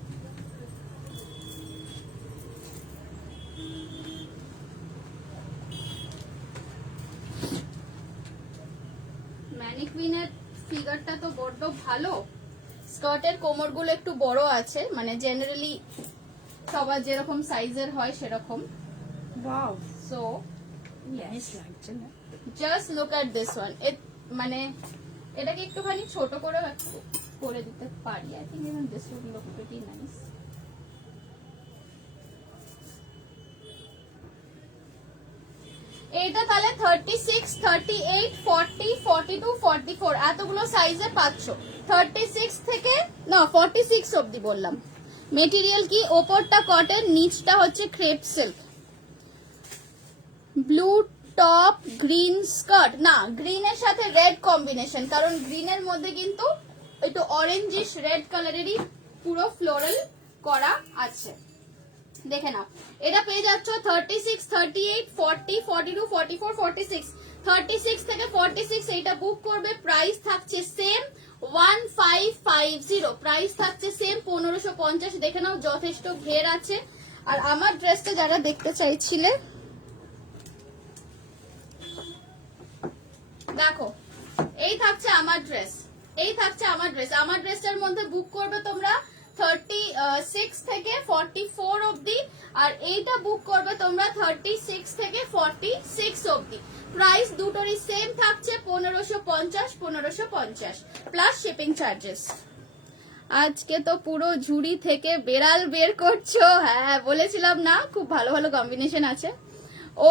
ম্যানিকুইনের ফিগারটা তো বড্ড ভালো। স্কার্টের কোমরগুলো একটু বড় আছে, মানে জেনারেলি সবার যেরকম সাইজের হয় সেরকম। ওয়াও, সো নাইস লাগছে না? Just look at this one. মানে এটাকে একটুখানি ছোট করে করে দিতে পারি। I think even this would look pretty nice. এটা তাহলে 36, 38, 40, 42, 44 এতগুলো সাইজে পাচ্ছ। 36 থেকে না 46 অবধি বললাম। মেটেরিয়াল কি? ওপরটা কটন, নিচটা হচ্ছে crepe silk. Blue top, green skirt. না, গ্রিনের সাথে রেড কম্বিনেশন, কারণ গ্রিনের মধ্যে কিন্তু একটু অরেঞ্জিশ রেড কালারেরই পুরো ফ্লোরাল করা আছে। দেখে নাও, এটা পেয়ে যাচ্ছ 36, 38, 40, 42, 44, 46। 36 থেকে 46 এইটা বুক করবে। প্রাইস থাকছে সেম 1550। প্রাইস থাকছে সেম 1550। দেখে নাও, যথেষ্ট ঘের আছে। আর আমার ড্রেসটা যারা দেখতে চাইছিলে, দেখো এই থাকছে আমার ড্রেস, এই থাকছে আমার ড্রেস। আমার ড্রেসটার মধ্যে বুক করবে তোমরা 36 থেকে 44 অবধি, আর এইটা বুক করবে তোমরা 36 থেকে 46 অবধি। প্রাইস দুটোরই সেম থাকছে 1550, 1550 প্লাস শিপিং চার্জেস। আজকে তো পুরো ঝুড়ি থেকে বেড়াল বের করছো। হ্যাঁ বলেছিলাম না, খুব ভালো ভালো কম্বিনেশন আছে।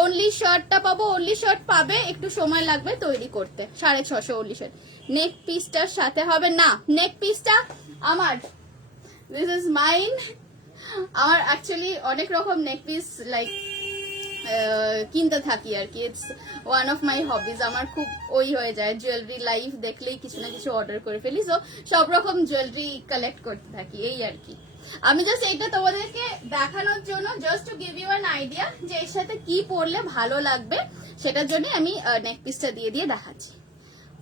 অনলি শার্টটা পাবো, অনলি শার্ট পাবে, একটু সময় লাগবে তৈরি করতে। 650 অনলি শার্ট। নেক পিসটার সাথে হবে না, নেক পিসটা আমার, দিস ইজ মাইন। আমার অ্যাকচুয়ালি অনেক রকম নেক পিস লাইক কিনতে থাকি আর কি। It's one of my hobbies. আমার খুব ওই হয়ে যায়, জুয়েলারি লাইফ দেখলেই কিছু না কিছু অর্ডার করে ফেলি। সো সব রকম জুয়েলারি কালেক্ট করতে থাকি, এই আর কি। আমি জাস্ট এইটা তোমাদেরকে দেখানোর জন্য, just to give you an idea যে এর সাথে কি পরলে ভালো লাগবে, সেটার জন্য আমি নেক পিসটা দিয়ে দিয়ে দেখাচ্ছি।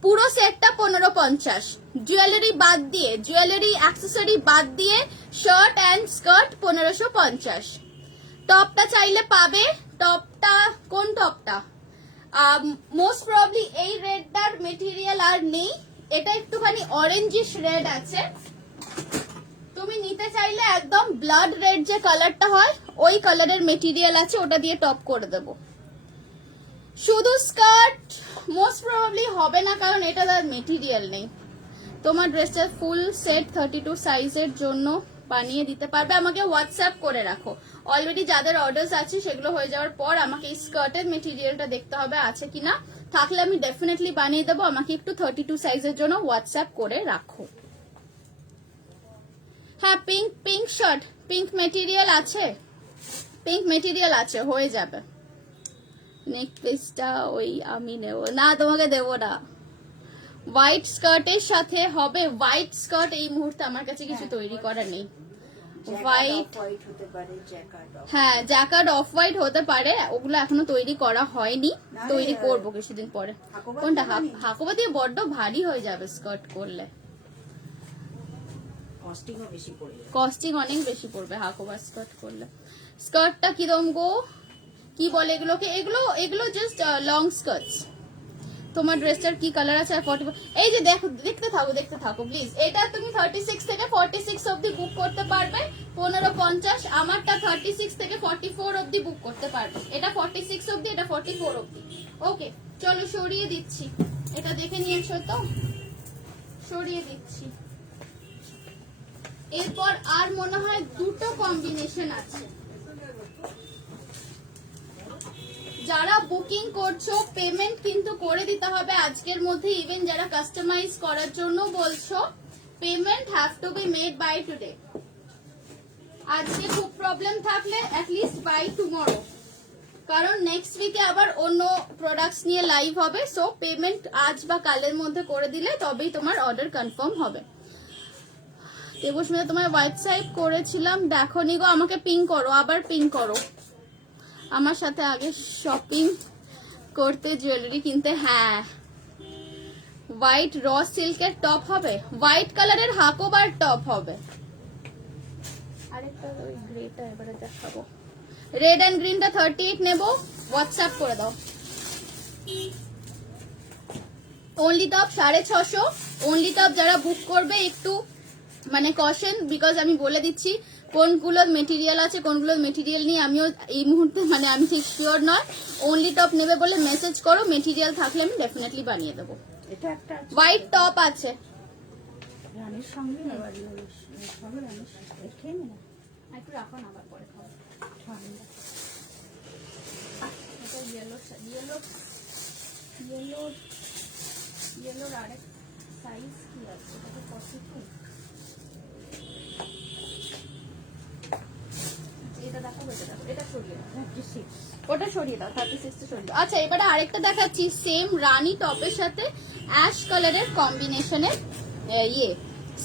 পুরো সেটটা 1550, জুয়েলারি বাদ দিয়ে, জুয়েলারি অ্যাক্সেসরি বাদ দিয়ে শার্ট অ্যান্ড স্কার্ট 1550। টপটা চাইলে পাবে। টপটা কোন টপটা? মোস্ট প্রবাবলি এই রেডটার মেটেরিয়াল আর নেই, এটা একটুখানি অরেঞ্জিশ রেড আছে। তুমি নিতে চাইলে একদম ব্লাড রেড যে কালারটা হয় ওই কালারের মেটেরিয়াল আছে, ওটা দিয়ে টপ করে দেবো। শুধু স্কার্ট মোস্ট প্রবাবলি হবে না, কারণ এটা তার মেটেরিয়াল নেই। তোমার ড্রেসটা ফুল সেট 32 সাইজের জন্য বানিয়ে দিতে পারবে। আমাকে হোয়াটসঅ্যাপ করে রাখো, অলরেডি যাদের অর্ডার্স আছে সেগুলো হয়ে যাওয়ার পর আমাকে এই স্কার্টের মেটেরিয়ালটা দেখতে হবে আছে কিনা, থাকলে আমি ডেফিনেটলি বানিয়ে দেবো। আমাকে একটু 32 সাইজের জন্য হোয়াটসঅ্যাপ করে রাখো। হ্যাঁ, পিঙ্ক শার্ট, পিঙ্ক মেটেরিয়াল আছে, পিঙ্ক মেটেরিয়াল আছে, হয়ে যাবে। নেক পিসটা ওই আমি নেব না, তোমাকে দেবো না। হোয়াইট স্কার্টের সাথে হবে, হোয়াইট স্কার্ট এই মুহূর্তে আমার কাছে কিছু তৈরি করা নেই। হোয়াইট হতে পারে, জ্যাকার্ড অফ, হ্যাঁ জ্যাকার্ড অফ হোয়াইট হতে পারে, ওগুলো এখনো তৈরি করা হয়নি, তৈরি করব কিছুদিন পরে। কোনটা? হাকোবা দিয়ে বড্ড ভারী হয়ে যাবে স্কার্ট করলে, কস্টিংও বেশি পড়বে, কস্টিং অনেক বেশি পড়বে হাকোবা স্কার্ট করলে। স্কার্টটা কিরম গো, কি বলে এগুলোকে? এগুলো জাস্ট লং স্কার্টস। তোমার ড্রেসটার কি কালার আছে? আর 44, এই যে দেখো, দেখতে থাকো প্লিজ। এটা তুমি 36 থেকে 46 অবধি বুক করতে পারবে 1550। আমারটা 36 থেকে 44 অবধি বুক করতে পারবে। এটা 46 অবধি, এটা 44 অবধি। ওকে, চলো সরিয়ে দিচ্ছি। এটা দেখে নিয়েছো তো? সরিয়ে দিচ্ছি। এরপর আর মনে হয় দুটো কম্বিনেশন আছে। যারা বুকিং করছো পেমেন্ট কিন্তু করে দিতে হবে আজকের মধ্যে। ইভেন যারা কাস্টমাইজ করার জন্য বলছো, payment have to be made by today. আজকে খুব প্রবলেম থাকলে অ্যাটলিস্ট বাই টুমরো, কারণ নেক্সট উইকে আবার অন্য প্রোডাক্টস নিয়ে লাইভ হবে। সো পেমেন্ট আজ বা কালের মধ্যে করে দিলে তবেই তোমার অর্ডার কনফার্ম হবে। দেবস্মিতা, তোমার ওয়েবসাইট করেছিলাম, দেখো নি গো। আমাকে পিং করো, আবার পিং করো। আমার সাথে আগে শপিং করতে, জুয়েলারি কিনতে। হ্যাঁ, হোয়াইট র সিল্কের টপ হবে, হোয়াইট কালারের হাকোবার টপ হবে। আরেকটা ওই গ্রেটা এবারে দেখাবো। রেড এন্ড গ্রিনটা 38 নেব, হোয়াটসঅ্যাপ করে দাও। Only top 650। অনলি টপ যারা বুক করবে একটু মানে কশন, বিকজ আমি বলে দিচ্ছি কোনগুলোর মেটেরিয়াল আছে কোনগুলোর মেটেরিয়াল নেই। আমিও এই মুহূর্তে মানে আমি ঠিক শিওর নয়। অনলি টপ নেবে বলে মেসেজ করো, মেটেরিয়াল থাকলে আমি ডেফিনেটলি বানিয়ে দেবো। এটা একটা হোয়াইট টপ আছে রানীর সঙ্গে, আবার সবে রানীর সঙ্গে খেয়ে নে না, একটু রাখো না, আবার পরে খাবো। ঠান্ডা। এটা ইয়েলোর আরেক সাইজ কি আছে? এটা 42। এটা দেখো, এটা সরিয়ে দাও, 36 ওটা সরিয়ে দাও, 36 সরিয়ে দাও। আচ্ছা, এবারে আরেকটা দেখাচ্ছি, সেম রানী টপের সাথে অ্যাশ কালারের কম্বিনেশনের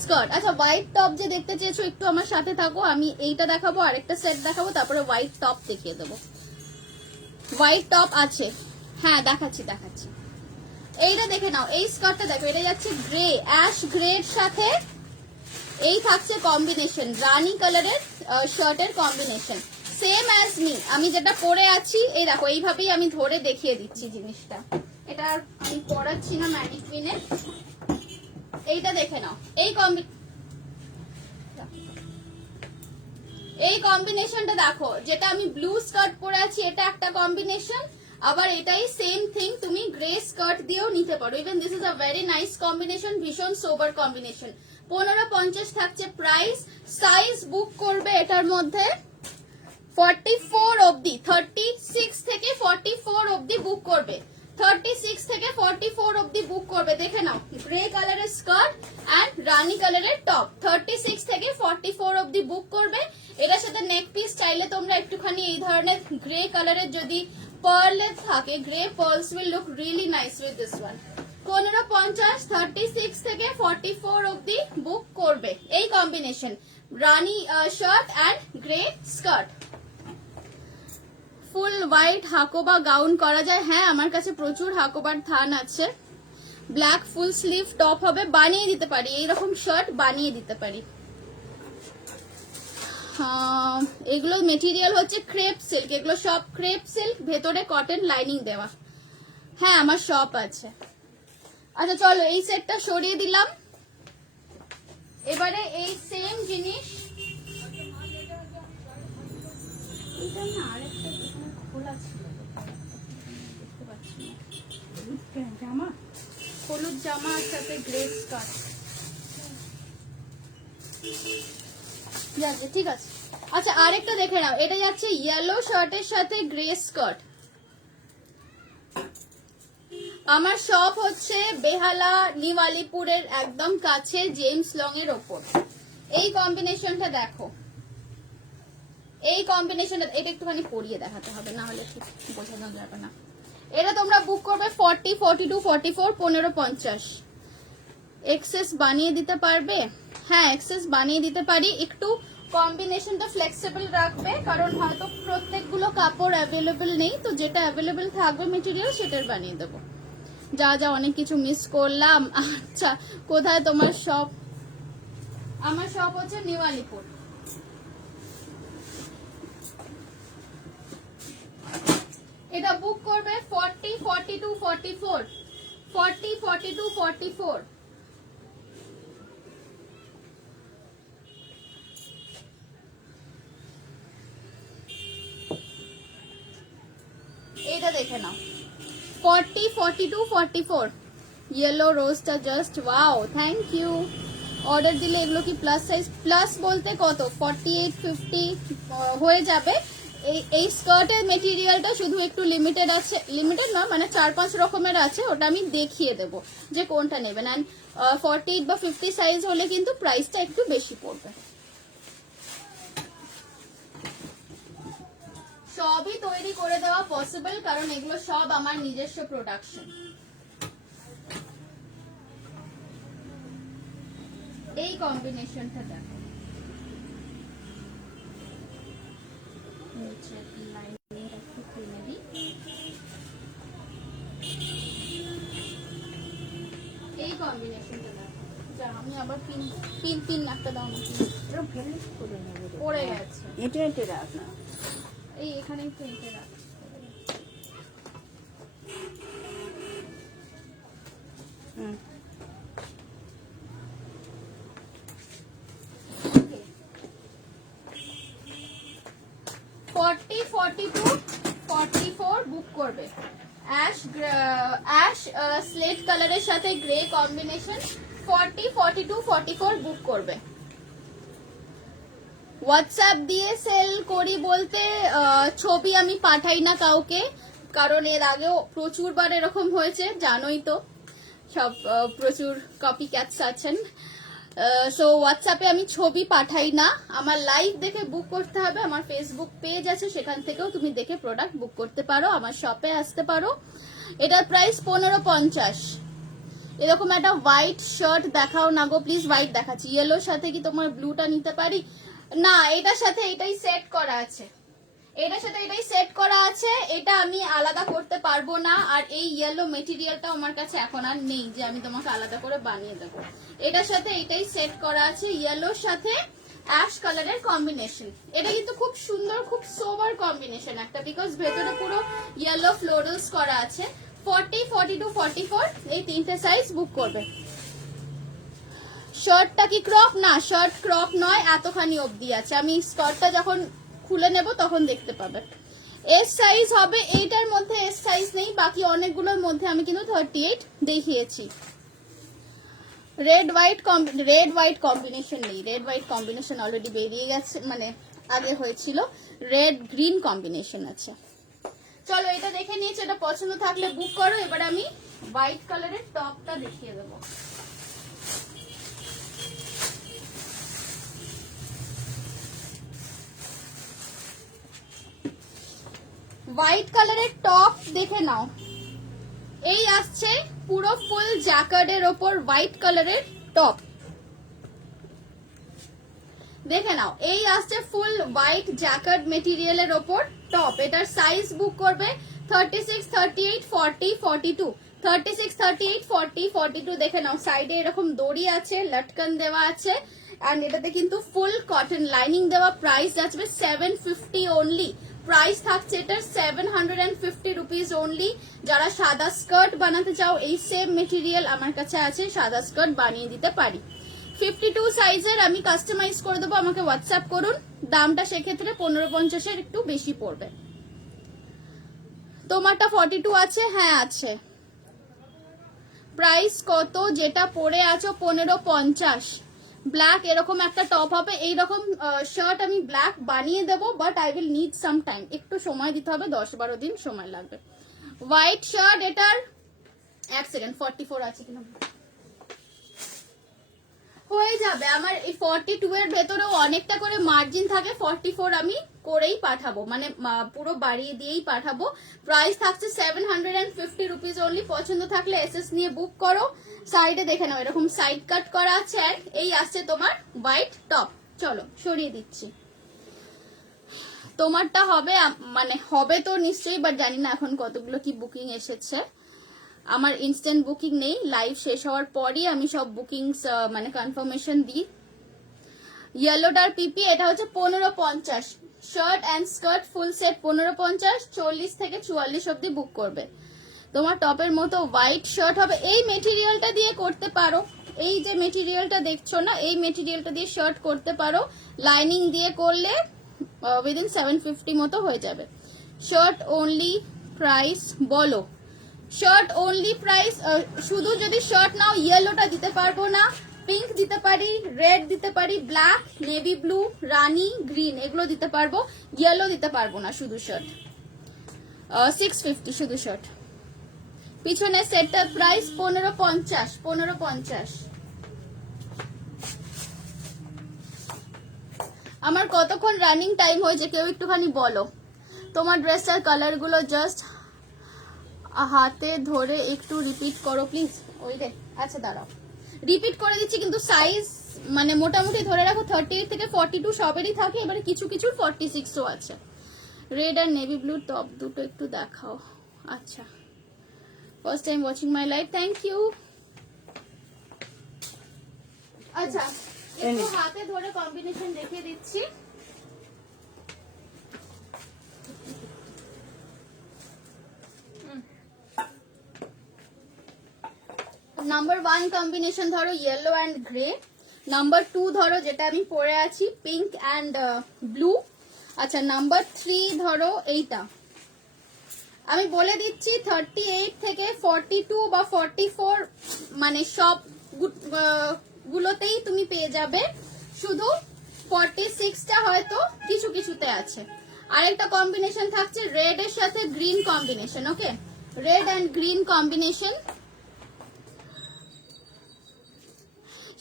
স্কার্ট। আচ্ছা, হোয়াইট টপ যে দেখতে চেয়েছো একটু আমার সাথে থাকো, আমি এইটা দেখাবো, আরেকটা সেট দেখাবো, তারপরে হোয়াইট টপ দেখিয়ে দেবো। হোয়াইট টপ আছে, হ্যাঁ দেখাচ্ছি। এইটা দেখে নাও, এই স্কার্টটা দেখো, এটা যাচ্ছে গ্রে, অ্যাশ গ্রে এর সাথে এই থাকছে কম্বিনেশন, রানী কালারের শার্টের কম্বিনেশন, সেম অ্যাজ মি। আমি যেটা পরে আছি, এই দেখো, এইভাবেই আমি ধরে দেখিয়ে দিচ্ছি জিনিসটা। এটা আর আমি পরাচ্ছি না ম্যানিকুইনে। এইটা দেখে নাও, এই কম্বিনেশনটা দেখো, যেটা আমি ব্লু স্কার্ট পরে আছি এটা একটা কম্বিনেশন, আবার এটাই সেম থিং তুমি গ্রে স্কার্ট দিয়েও নিতে পারো। Even this is a very nice combination, ভীষণ সোবার কম্বিনেশন। 1550 থাকছে প্রাইস। সাইজ বুক করবে এটার মধ্যে 44 অবধি, 36 থেকে 44 অবধি বুক করবে, 36 থেকে 44 অবধি বুক করবে। দেখে নাও, গ্রে কালারের স্কার্ট এন্ড রানী কালারের টপ, 36 থেকে 44 অবধি বুক করবে। এটার সাথে নেক পিস চাইলে তোমরা একটুখানি এই ধরনের গ্রে কালারের যদি পার্লের থাকে, grey pearls will look really nice with this one. 1550, 36 থেকে 44 অবধি বুক করবে। এই combination rani shirt and grey skirt. Full white Hakoba gown করা যায়, হ্যাঁ আমার কাছে প্রচুর হাকোবার থান আছে। ব্ল্যাক ফুল স্লিভ টপ হবে, বানিয়ে দিতে পারি, এইরকম শার্ট বানিয়ে দিতে পারি। এগুলো মেটেরিয়াল হচ্ছে ক্রেপ সিল্ক, এগুলো সব ক্রেপ সিল্ক, ভেতরে কটন লাইনিং দেওয়া। হ্যাঁ আমার শপ আছে। আচ্ছা চলো এই সেটটা সরিয়ে দিলাম। এবারে এই সেম জিনিস এটা না আরেকটা এখানে খোলা ছিল, দেখতে পাচ্ছি না। হলুদ জামা, হলুদ জামার সাথে গ্রে স্কার্ট যাচ্ছে, ঠিক আছে। আচ্ছা আরেকটা দেখে নাও, এটা যাচ্ছে ইয়েলো শার্টের সাথে গ্রে স্কার্ট। আমার শপ হচ্ছে বেহালা নিউ আলিপুরের একদম কাছে জেমস লং এর ওপর। এই কম্বিনেশনটা দেখো, এই কম্বিনেশনটা, এটা একটুখানি পরিয়ে দেখাতে হবে, না হলে ঠিক বোঝানো যাবে না। এটা তোমরা বুক করবে 40, 42, 44, 15, 50। এক্সেস বানিয়ে দিতে পারবে? হ্যাঁ এক্সেস বানিয়ে দিতে পারি, একটু কম্বিনেশনটা ফ্লেক্সিবল রাখবে, কারণ হয়তো প্রত্যেকগুলো কাপড় অ্যাভেলেবেল নেই, তো যেটা অ্যাভেলেবেল থাকবে মেটেরিয়াল সেটার বানিয়ে দেবো। যা যা অনেক কিছু মিস করলাম। আচ্ছা কোথায় তোমার শপ? আমার শপ হচ্ছে নিউ আলিপুর। এটা বুক করবে 40, 42, 44, 40, 42, 44। এটা দেখে নাও 40, 42, 44 ইয়েলো রোজটা just wow, thank you. Order দিলে এগুলো কি প্লাস সাইজ? প্লাস বলতে কত 48, 50 হয়ে যাবে। এই স্কার্টের মেটেরিয়ালটা শুধু একটু লিমিটেড আছে, লিমিটেড না মানে 4-5 রকমের আছে, ওটা আমি দেখিয়ে দেবো যে কোনটা নেবেন। অ্যান্ড 48 বা 50 সাইজ হলে কিন্তু প্রাইসটা একটু বেশি পড়বে। সবই তৈরি করে দেওয়া পসিবল, কারণ এগুলো সব আমার নিজস্ব প্রোডাকশন। এই কম্বিনেশনটা দেখো, নিচে লাইনের একটু কিনে দিই। এই কম্বিনেশনটা দেখো, যা আমি আবার পিন পিন পিন একটা দাও না, এরকম ফেলে করে নেবে, পড়ে গেছে। এটা এটা রাখ না, এই এখানেই তো এটা রাখ। হুম 40, 42, 44 বুক করবে। অ্যাশ স্লেট কালারের সাথে গ্রে কম্বিনেশন 40, 42, 44 বুক করবে। হোয়াটসঅ্যাপ দিয়ে সেল করি বলতে ছবি আমি পাঠাই না কাউকে, কারণ এর আগেও প্রচুরবার এরকম হয়েছে, জানোই তো সব প্রচুর কপি ক্যাটস আছেন। সো হোয়াটসঅ্যাপে আমি ছবি পাঠাই না, আমার লাইভ দেখে বুক করতে হবে। আমার ফেসবুক পেজ আছে, সেখান থেকেও তুমি দেখে প্রোডাক্ট বুক করতে পারো, আমার শপে আসতে পারো। এটার প্রাইস 15.50। এরকম একটা হোয়াইট শার্ট দেখাও না গো প্লিজ। হোয়াইট দেখাচ্ছি, ইয়েলোর সাথে কি তোমার ব্লুটা নিতে পারি? না, এটার সাথে এটাই সেট করা আছে, এটার সাথে এটাই সেট করা আছে, এটা আমি আলাদা করতে পারবো না। আর এই ইয়েলো মেটেরিয়ালটা আমার কাছে এখন আর নেই যে আমি তোমাকে আলাদা করে বানিয়ে দেবো। এটার সাথে এটাই সেট করা আছে, ইয়েলোর সাথে অ্যাশ কালারের কম্বিনেশন। এটা কিন্তু খুব সুন্দর, খুব সোবার কম্বিনেশন একটা, বিকজ ভেতরে পুরো ইয়েলো ফ্লোরালস করা আছে। 40, 42, 44 এই তিনটে সাইজ বুক করবে। শার্টটা কি ক্রপ? না, শার্ট ক্রপ নয়, এতখানি অবধি আছে। আমি স্কার্টটা যখন খুলে নেব তখন দেখতে পাবে। এস সাইজ হবে, এইটার মধ্যে এস সাইজ নেই, বাকি অনেকগুলোর মধ্যে আমি কিন্তু 38 দেখিয়েছি। রেড হোয়াইট কম্বিনেশন নেই, রেড হোয়াইট কম্বিনেশন অলরেডি বেরিয়ে গেছে, মানে আগে হয়েছিল। রেড গ্রিন কম্বিনেশন আছে। চলো এটা দেখে নিয়েছি, এটা পছন্দ থাকলে বুক করো। এবার আমি হোয়াইট কালারের টপটা দেখিয়ে দেবো। হোয়াইট কালারের টপ দেখে নাও, এই আসছে পুরো ফুল জ্যাকেটের ওপর হোয়াইট কালারের টপ, দেখে নাও। এই আসছে ফুল হোয়াইট জ্যাকেট মেটেরিয়ালের ওপর টপ। এটার সাইজ বুক করবে 36, 38, 40, 42, 36, 38, 40, 42। দেখে নাও, সাইডে এরকম দড়ি আছে, লটকন দেওয়া আছে, অ্যান্ড এটাতে কিন্তু ফুল কটন লাইনিং দেওয়া, প্রাইস যাচ্ছে 750 অনলি। প্রাইস থাকছে এটার 750 রুপিস অনলি। যারা সাদা স্কার্ট বানাতে চাও এই সেম মেটেরিয়াল আমার কাছে আছে, সাদা স্কার্ট বানিয়ে দিতে পারি। 52 সাইজের আমি কাস্টমাইজ করে দেবো, আমাকে হোয়াটসঅ্যাপ করুন। দামটা সেক্ষেত্রে 1550-এর একটু বেশি পড়বে। তোমারটা 42 আছে? হ্যাঁ আছে। প্রাইস কত? যেটা পরে আছো 1550। ব্ল্যাক এরকম একটা টপ হবে, এইরকম শার্ট আমি ব্ল্যাক বানিয়ে দেবো, but I will need some time, একটু সময় দিতে হবে, 10-12 দিন সময় লাগবে। হোয়াইট শার্ট এটার 1 সেকেন্ড 44 আছে কিনা, হয়ে যাবে আমার। এই 42 এর ভেতরেও অনেকটা করে মার্জিন থাকে, 44 আমি করেই পাঠাবো, মানে পুরো বাড়িয়ে দিয়েই পাঠাবো। প্রাইস থাকছে 750 রুপিস অনলি। পছন্দ থাকলে এসএস নিয়ে বুক করো। সাইডে দেখে নাও এরকম সাইড কাট করা আছে, আর এই আসছে তোমার হোয়াইট টপ। চলো সরিয়ে দিচ্ছি। তোমারটা হবে, মানে হবে তো নিশ্চয়ই, বাট জানি না এখন কতগুলো কি বুকিং এসেছে। আমার ইনস্ট্যান্ট বুকিং নেই, লাইভ শেষ হওয়ার পরই আমি সব বুকিংস মানে কনফার্মেশন দিই। ইয়েলোটার পিপি এটা হচ্ছে 1550। Shirt and skirt full set 1550, 40 থেকে 44 অব্দি বুক করবে। তোমার টপের মতো হোয়াইট শার্ট হবে, এই মেটেরিয়ালটা দিয়ে করতে পারো। এই যে মেটেরিয়ালটা দেখছো না, এই মেটেরিয়ালটা দিয়ে শার্ট করতে পারো। লাইনিং দিয়ে করলে উইদিন 750 মতো হয়ে যাবে। শার্ট অনলি প্রাইস বলো। শার্ট অনলি প্রাইস, শুধু যদি শার্ট নাও ইয়েলোটা দিতে পারবো না, পিঙ্ক দিতে পারি, রেড দিতে পারি, ব্ল্যাক, নেভি ব্লু, রানি, গ্রিন এগুলো দিতে পারবো, ইয়েলো দিতে পারবো না। শুধু শার্ট 650 শুধু শার্ট। পিছনে সেটটার প্রাইস 1550। আমার কতক্ষণ রানিং টাইম হয়েছে কেউ একটুখানি বলো। তোমার ড্রেসটার কালার গুলো জাস্ট হাতে ধরে একটু রিপিট করো প্লিজ। ওই রে, আচ্ছা দাঁড়াও রিপিট করে দিচ্ছি, কিন্তু সাইজ মানে মোটামুটি ধরে রাখো 38 থেকে 42 সবেরই থাকে, এবারে কিছু কিছু 46ও আছে। রেড আর নেভি ব্লু টপ দুটো একটু দেখাও। আচ্ছা, first time watching my live, thank you. আচ্ছা একটু হাতে ধরে কম্বিনেশন দেখিয়ে দিচ্ছি। নাম্বার 1 কম্বিনেশন ধরো ইয়েলো অ্যান্ড গ্রে। নাম্বার 2 ধরো যেটা আমি পরে আছি পিঙ্ক অ্যান্ড ব্লু। আচ্ছা নাম্বার 3 ধরো এইটা। আমি বলে দিচ্ছি 38 থেকে 42 বা 44 মানে সব গুলোতেই তুমি পেয়ে যাবে, শুধু 46টা হয়তো কিছু কিছুতে আছে। আরেকটা কম্বিনেশন থাকছে রেড এর সাথে green combination. Okay, red and green combination.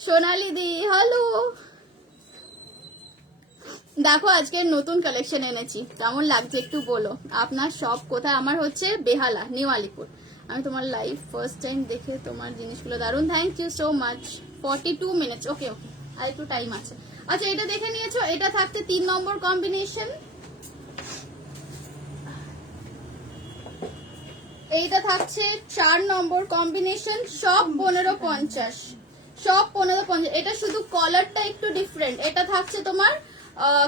Sonali the hello, দেখো আজকে নতুন কালেকশন এনেছি, কেমন লাগছে একটু বলো। আপনার শপ কোথায়? আমার হচ্ছে বেহালা, নিউ আলিপুর। আমি তোমার লাইভ ফার্স্ট টাইম দেখে তোমার জিনিসগুলো দারুন, thank you so much. 42 minutes, okay okay, আর একটু টাইম আছে। আচ্ছা এটা দেখে নিয়েছো, এটা থাকছে 3 নম্বর কম্বিনেশন, এইটা থাকছে 4 নম্বর কম্বিনেশন, সব 1550, সব 1550। এটা শুধু কলারটা একটু ডিফারেন্ট, এটা থাকছে তোমার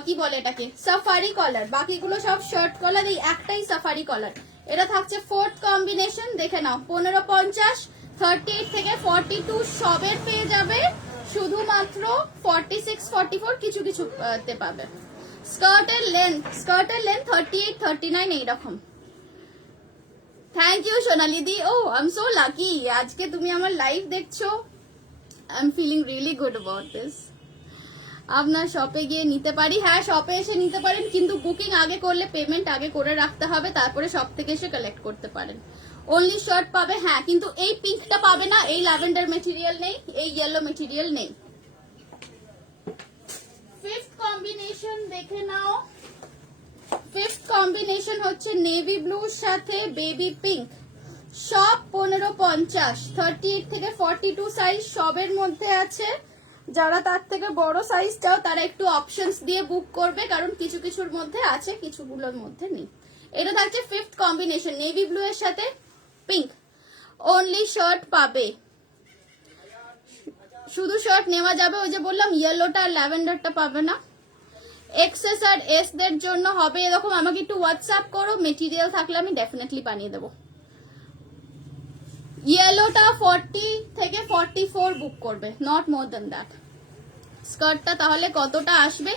কি বলে এটাকে, সাফারি কলার, বাকিগুলো সব শর্ট কলার, এই একটাই সাফারি কলার। এটা থাকছে 4th কম্বিনেশন, দেখে নাও 1550। 38 থেকে 42 সবের পেয়ে যাবে, শুধুমাত্র 46 44 কিছু কিছু তে পাবে। স্কার্টের লেন্থ 38 39 এইরকম। থ্যাংক ইউ সোনালি দি। Oh I am so lucky, আজকে তুমি আমার লাইভ দেখছো। I am feeling really good about this. আপনার শপে গিয়ে নিতে পারি? হ্যাঁ শপে এসে নিতে পারেন, কিন্তু বুকিং আগে করলে, পেমেন্ট আগে করে রাখতে হবে, তারপরে শপ থেকে এসে কালেক্ট করতে পারেন। অনলি শার্ট পাবে, হ্যাঁ, কিন্তু এই পিঙ্কটা পাবে না, এই ল্যাভেন্ডার মেটেরিয়াল নেই, এই ইয়েলো মেটেরিয়াল নেই। 5th কম্বিনেশন দেখে নাও। 5th কম্বিনেশন হচ্ছে নেভি ব্লুর সাথে বেবি পিঙ্ক, সব 1550। 38 থেকে 42 সাইজ সবের মধ্যে আছে। যারা তার থেকে বড় সাইজ চাও তারা একটু অপশনস দিয়ে বুক করবে, কারণ কিছু কিছুর মধ্যে আছে, কিছুগুলোর মধ্যে নেই। এটা থাকছে 5th কম্বিনেশন, নেভি ব্লু এর সাথে পিঙ্ক। অনলি শার্ট পাবে শুধু শার্ট নেওয়া যাবে, ওই যে বললাম ইয়েলোটা আর ল্যাভেন্ডারটা পাবে না। এক্সএস আর এস দের জন্য হবে এরকম, আমাকে একটু হোয়াটসঅ্যাপ করো, মেটেরিয়াল থাকলে আমি ডেফিনেটলি বানিয়ে দেবো। ইয়েলোটা 40 থেকে 44 বুক করবে, নট মোর দেন দ্যাট। স্কার্টটা তাহলে কতটা আসবে?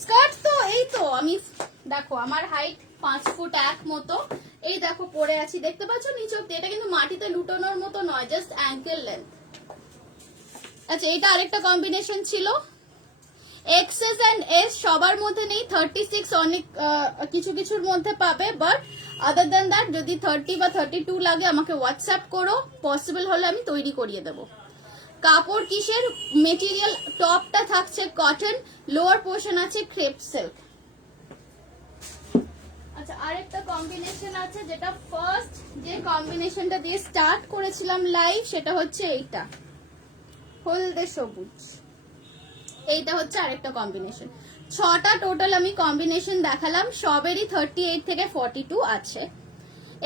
স্কার্ট তো এই তো আমি দেখো আমার হাইট 5 ফুট 1 মতো, এই দেখো পরে আছি, দেখতে পাচ্ছ নিচে অব্দি। এটা কিন্তু মাটিতে লুটোনোর মতো নয়, জাস্ট অ্যাঙ্কেল লেন্থ। আচ্ছা এটা আরেকটা কম্বিনেশন ছিল। এক্সএস এন্ড এস সবার মধ্যে নেই, 36 অনেক কিছু কিছুর মধ্যে পাবে, বাট আদার দেন দ্যাট যদি 30 বা 32 লাগে আমাকে হোয়াটসঅ্যাপ করো, পসিবল হলে আমি তৈরি করিয়ে দেবো। কাপড় কিসের? মেটেরিয়াল টপটা থাকছে কটন, লোয়ার পোর্শন আছে ক্রেপ সিল্ক। আচ্ছা আরেকটা কম্বিনেশন আছে, যেটা ফার্স্ট যে কম্বিনেশনটা দিয়ে স্টার্ট করেছিলাম লাইভ, সেটা হচ্ছে এইটা হলদে সবুজ। এইটা হচ্ছে আরেকটা কম্বিনেশন। 6টা টোটাল আমি কম্বিনেশন দেখালাম, সবেরই 38 থেকে 42 আছে।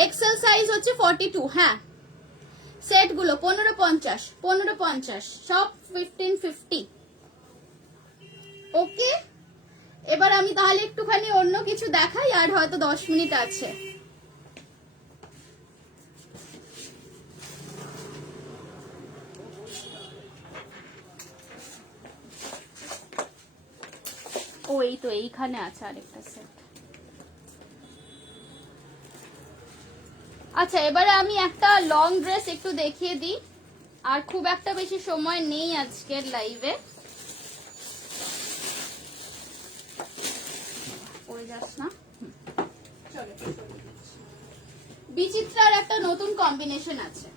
এক্সেল সাইজ হচ্ছে 42। হ্যাঁ সেট গুলো 1550 1550 সব 1550। ওকে এবার আমি তাহলে একটুখানি অন্য কিছু দেখাই, আর হয়তো 10 মিনিট আছে। ও এই তো এইখানে আছে আরেকটা সেট। আচ্ছা এবারে আমি একটা লং ড্রেস একটু দেখিয়ে দিই, আর খুব একটা বেশি সময় নেই আজকের লাইভে। পড়ে যাস না। বিচিত্রার একটা নতুন কম্বিনেশন আছে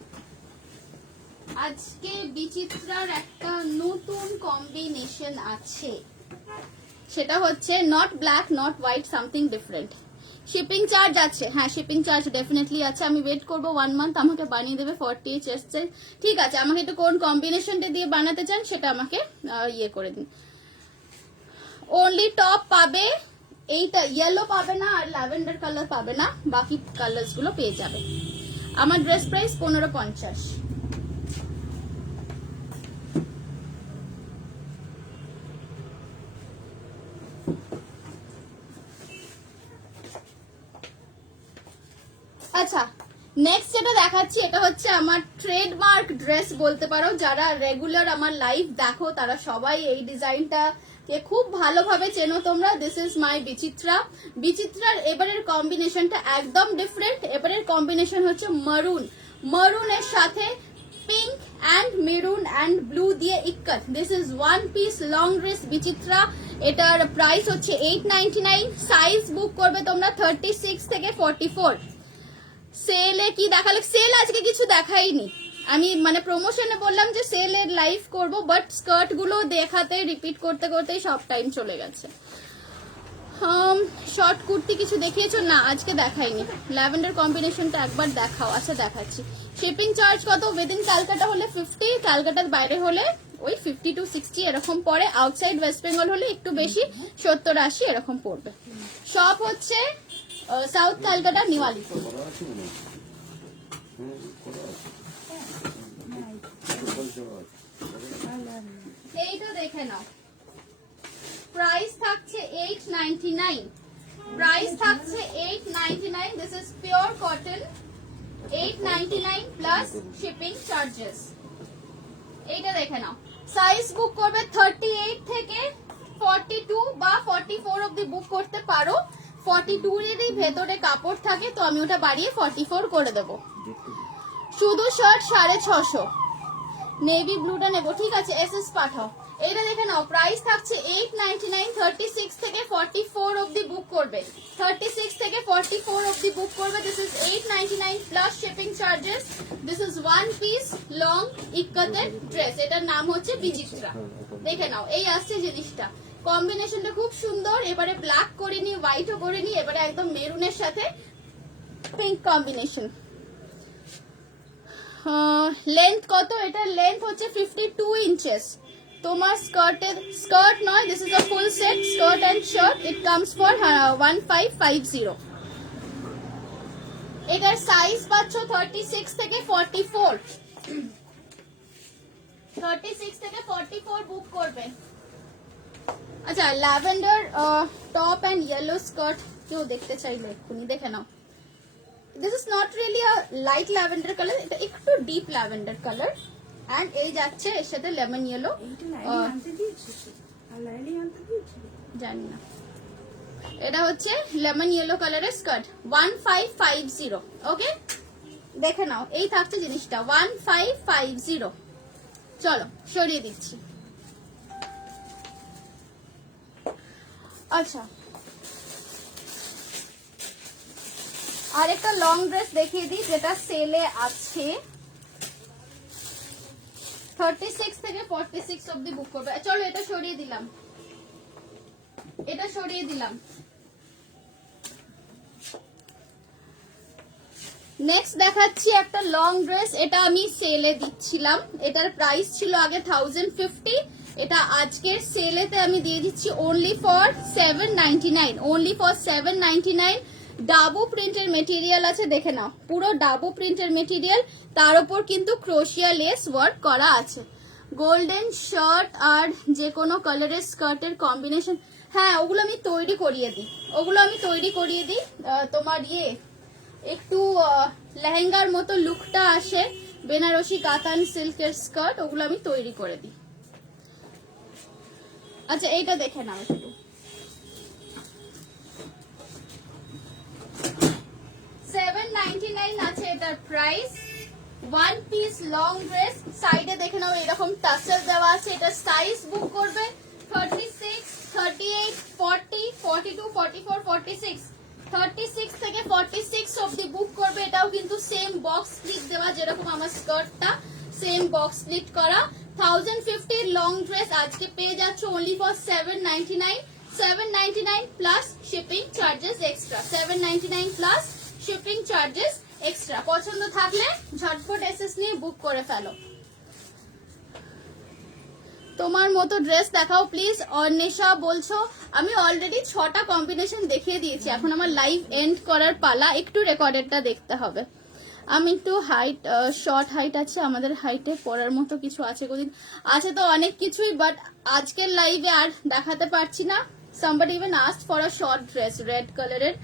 আজকে, বিচিত্রার একটা নতুন কম্বিনেশন আছে, সেটা হচ্ছে not black not white, something different. Shipping charge আছে, হ্যাঁ শিপিং চার্জ ডেফিনেটলি আছে। আমি ওয়েট করবো 1 মান্থ, আমাকে বানিয়ে দেবে 40 চেস্ট। ঠিক আছে, আমাকে একটু কোন কম্বিনেশনটা দিয়ে বানাতে চান সেটা আমাকে ইয়ে করে দিন। অনলি টপ পাবে এইটা, ইয়েলো পাবে না আর ল্যাভেন্ডার কালার পাবে না, বাকি কালার্স গুলো পেয়ে যাবে। আমার ড্রেস প্রাইস 1550। আচ্ছা নেক্সট যেটা দেখাচ্ছি, এটা হচ্ছে আমার ট্রেডমার্ক ড্রেস বলতে পারো। যারা রেগুলার আমার লাইভ দেখো তারা সবাই এই ডিজাইনটা কে খুব ভালোভাবে চেনো তোমরা। দিস ইজ মাই বিচিত্রা। বিচিত্রার এবারের কম্বিনেশনটা একদম ডিফারেন্ট। এবারের কম্বিনেশন হচ্ছে মারুন, মারুনের সাথে pink and maroon and blue দিয়ে ikat. This is one piece long dress Bichitra. এটার প্রাইস হচ্ছে 899। সাইজ বুক করবে তোমরা 36 থেকে 44। সেলে কি দেখালে? সেল আজকে কিছু দেখাইনি আমি, মানে প্রমোশনে বললাম যে সেলের লাইভ করব, বাট স্কার্ট গুলো দেখাতে রিপিট করতে করতেই সব টাইম চলে গেছে। শর্ট কুর্তি কিছু দেখিয়েছো না? আজকে দেখাইনি। ল্যাভেন্ডার কম্বিনেশনটা একবার দেখাও। আচ্ছা দেখাচ্ছি। শিপিং চার্জ কত? উইদিন ক্যালকাটা হলে 50, ক্যালকাটার বাইরে হলে ওই 50 to 60 এরকম পড়ে। আউটসাইড ওয়েস্ট বেঙ্গল হলে একটু বেশি, 70-80 এরকম পড়বে। সব হচ্ছে সাউথ ক্যালকাটা, নিউ আলিপুর। এইটা দেখে নাও, প্রাইস থাকছে 899। প্রাইস থাকছে 899। This is pure cotton, 899 plus shipping charges. এইটা দেখে নাও। সাইজ বুক করবে 38 থেকে 42 বা 44 অব্দি বুক করতে পারো। 42 এরই ভেতরে কাপড় থাকে, তো আমি ওটা বাড়িয়ে 44 করে দেবো। শুধু শার্ট 650। নেভি ব্লুটা নেবো, ঠিক আছে এসএস পাঠাও। এইটা দেখে নাও, প্রাইস থাকছে 899। 36 থেকে 44 অব্দি বুক করবে, 36 থেকে 44 অব্দি বুক করবে। This is 899 plus shipping charges. This is one piece long ইক্কতের ড্রেস। এটার নাম হচ্ছে বিচিত্রা। দেখে নাও, এই আসছে জিনিসটা। কম্বিনেশনটা খুব সুন্দর। এবারে ব্ল্যাক করিনি, হোয়াইটও করিনি, এবারে একদম মেরুনের সাথে পিঙ্ক কম্বিনেশন। লেন্থ কত? এটার লেন্থ হচ্ছে 52 ইঞ্চেস। তোমার স্কার্ট নয়, this is a full set, skirt and shirt. It comes for 1550। এটার সাইজ পাচ্ছ 36 থেকে 44। 36 থেকে 44 বুক করবে। আচ্ছা, lavender top and yellow skirt কেউ দেখতে চাইলে এক্ষুনি দেখে নাও। This is not really a light lavender colour, এটা একটু ডিপ ল্যাভেন্ডার কালার অ্যান্ড এই যাচ্ছে এর সাথে লেমন ইয়েলো। জানি না, এটা হচ্ছে লেমন ইয়েলো কালারের স্কার্ট 1550। ওকে, দেখে নাও, এই থাকছে জিনিসটা 1550। চলো সরিয়ে দিচ্ছি। আচ্ছা, আর একটা লং ড্রেস দেখিয়ে দিই যেটা সেলে আছে। 36 থেকে 46 অবধি বুক করবে। চলো এটা সরিয়ে দিলাম, এটা সরিয়ে দিলাম। নেক্সট দেখাচ্ছি একটা লং ড্রেস, এটা আমি সেলে দিচ্ছিলাম, এটার প্রাইস ছিল আগে 1050, এটা আজকের সেলেতে আমি দিয়ে দিচ্ছি অনলি ফর 799, অনলি ফর 799। ডাবো প্রিন্টের মেটেরিয়াল আছে, দেখে নাও, পুরো ডাবো প্রিন্টের মেটেরিয়াল, তার উপর কিন্তু ক্রোশিয়া লেস ওয়ার্ক করা আছে। গোল্ডেন শার্ট আর যে কোনো কালারের স্কার্টের কম্বিনেশন, হ্যাঁ ওগুলো আমি তৈরি করিয়ে দিই, ওগুলো আমি তৈরি করিয়ে দিই। তোমার একটু লেহেঙ্গার মতো লুকটা আসে, বেনারসি কাতান সিল্কের স্কার্ট, ওগুলো আমি তৈরি করে দিই। আচ্ছা, এইটা দেখে নাও একটু, 799 আছে এটার price. One piece long dress, সাইডে দেখে নাও এরকম টাসেল দেওয়া আছে। এটা সাইজ বুক করবে 36, 38, 40, 42, 44, 46, 36 থেকে 46 অবধি বুক করবে। এটাও কিন্তু সেম বক্স স্লিট দেওয়া, যেরকম আমার স্কার্টটা সেম বক্স স্লিট করা। 1050 লং ড্রেস আজকে পেয়ে যাচ্ছে only for 799, 799 plus shipping charges extra, 799 plus shipping charges extra. পছন্দ থাকলে ঝটপট এসএস নিয়ে বুক করে ফেলো। তোমার মতো ড্রেস দেখাও প্লিজ। অর্ণেশা বলছো আমি অলরেডি 6টা কম্বিনেশন দেখিয়ে দিয়েছি, এখন আমার লাইভ এন্ড করার পালা, একটু রেকর্ডেডটা দেখতে হবে। আমি একটু হাইট, শর্ট হাইট আছে, আমাদের হাইটে পরার মতো কিছু আছে কোদিন আছে তো অনেক কিছুই, বাট আজকের লাইভে আর দেখাতে পারছি না। somebody even asked for a short dress red কালারের,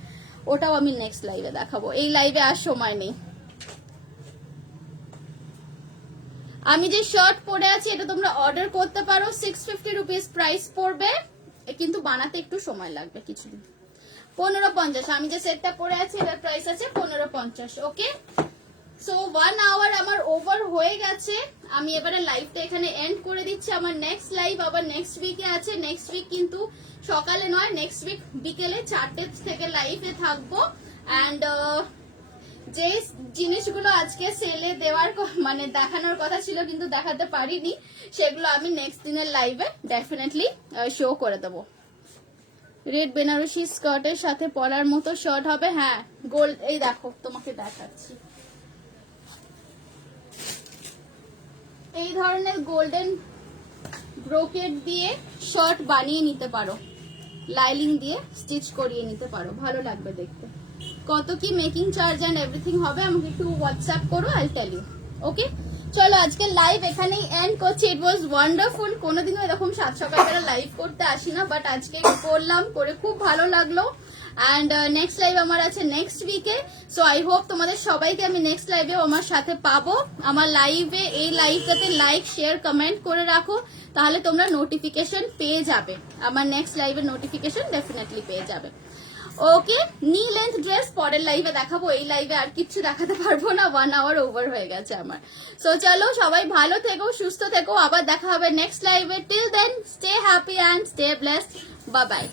ওটাও আমি নেক্সট লাইভে দেখাবো, এই লাইভে আর সময় নেই। আমি যে শার্ট পরে আছি এটা তোমরা অর্ডার করতে পারো, 650 রুপিস প্রাইস পড়বে, কিন্তু বানাতে একটু সময় লাগবে কিছুদিন। 1550 আমি যে সেটটা পরে আছি এটার প্রাইস আছে 1550। ওকে, সো 1 আওয়ার আমার ওভার হয়ে গেছে, আমি এবারে লাইভটা এখানে এন্ড করে দিচ্ছি। আমার নেক্সট লাইভ আবার নেক্সট উইকে আছে, নেক্সট উইক কিন্তু সকালে নয়, নেক্সট উইক বিকেলে 4টে থেকে লাইভে থাকবো। অ্যান্ড যে জিনিসগুলো আজকে সেলে দেওয়ার মানে দেখানোর কথা ছিল কিন্তু দেখাতে পারিনি, সেগুলো আমি নেক্সট দিনের লাইভে ডেফিনেটলি শো করে দেবো। রেড বেনারসি স্কার্টের সাথে পরার মতো শার্ট হবে, হ্যাঁ গোল্ড, এই দেখো তোমাকে দেখাচ্ছি, এই ধরনের গোল্ডেন ব্রোকেট দিয়ে শার্ট বানিয়ে নিতে পারো, লাইলিং দিয়ে স্টিচ করিয়ে নিতে পারো, ভালো লাগবে দেখতে। কত কি মেকিং চার্জ এন্ড এভরিথিং হবে আমাকে একটু হোয়াটসঅ্যাপ করো, আই টেল ইউ। ওকে, চলো আজকে লাইভ এখানেই এন্ড করছি। ইট ওয়াজ ওয়ান্ডারফুল, কোনোদিনও এরকম 7 সকালবেলা লাইভ করতে আসি না, বাট আজকে করলাম, করে খুব ভালো লাগলো। অ্যান্ড নেক্সট লাইভ আমার আছে নেক্সট উইকে, সো আই হোপ তোমাদের সবাইকে আমি নেক্সট লাইভেও আমার সাথে পাবো। আমার লাইভে, এই লাইভটাতে লাইক শেয়ার কমেন্ট করে রাখো, তাহলে তোমরা নোটিফিকেশন পেয়ে যাবে, আমার নেক্সট লাইভের নোটিফিকেশন ডেফিনেটলি পেয়ে যাবে। ওকে, নি লেন্থ ড্রেস পরের লাইভে দেখাবো, এই লাইভে আর কিছু দেখাতে পারবো না, 1 আওয়ার ওভার হয়ে গেছে আমার। সো চলো সবাই ভালো থেকো, সুস্থ থেকো, আবার দেখা হবে নেক্সট লাইভে। Till then stay happy and stay blessed, bye by.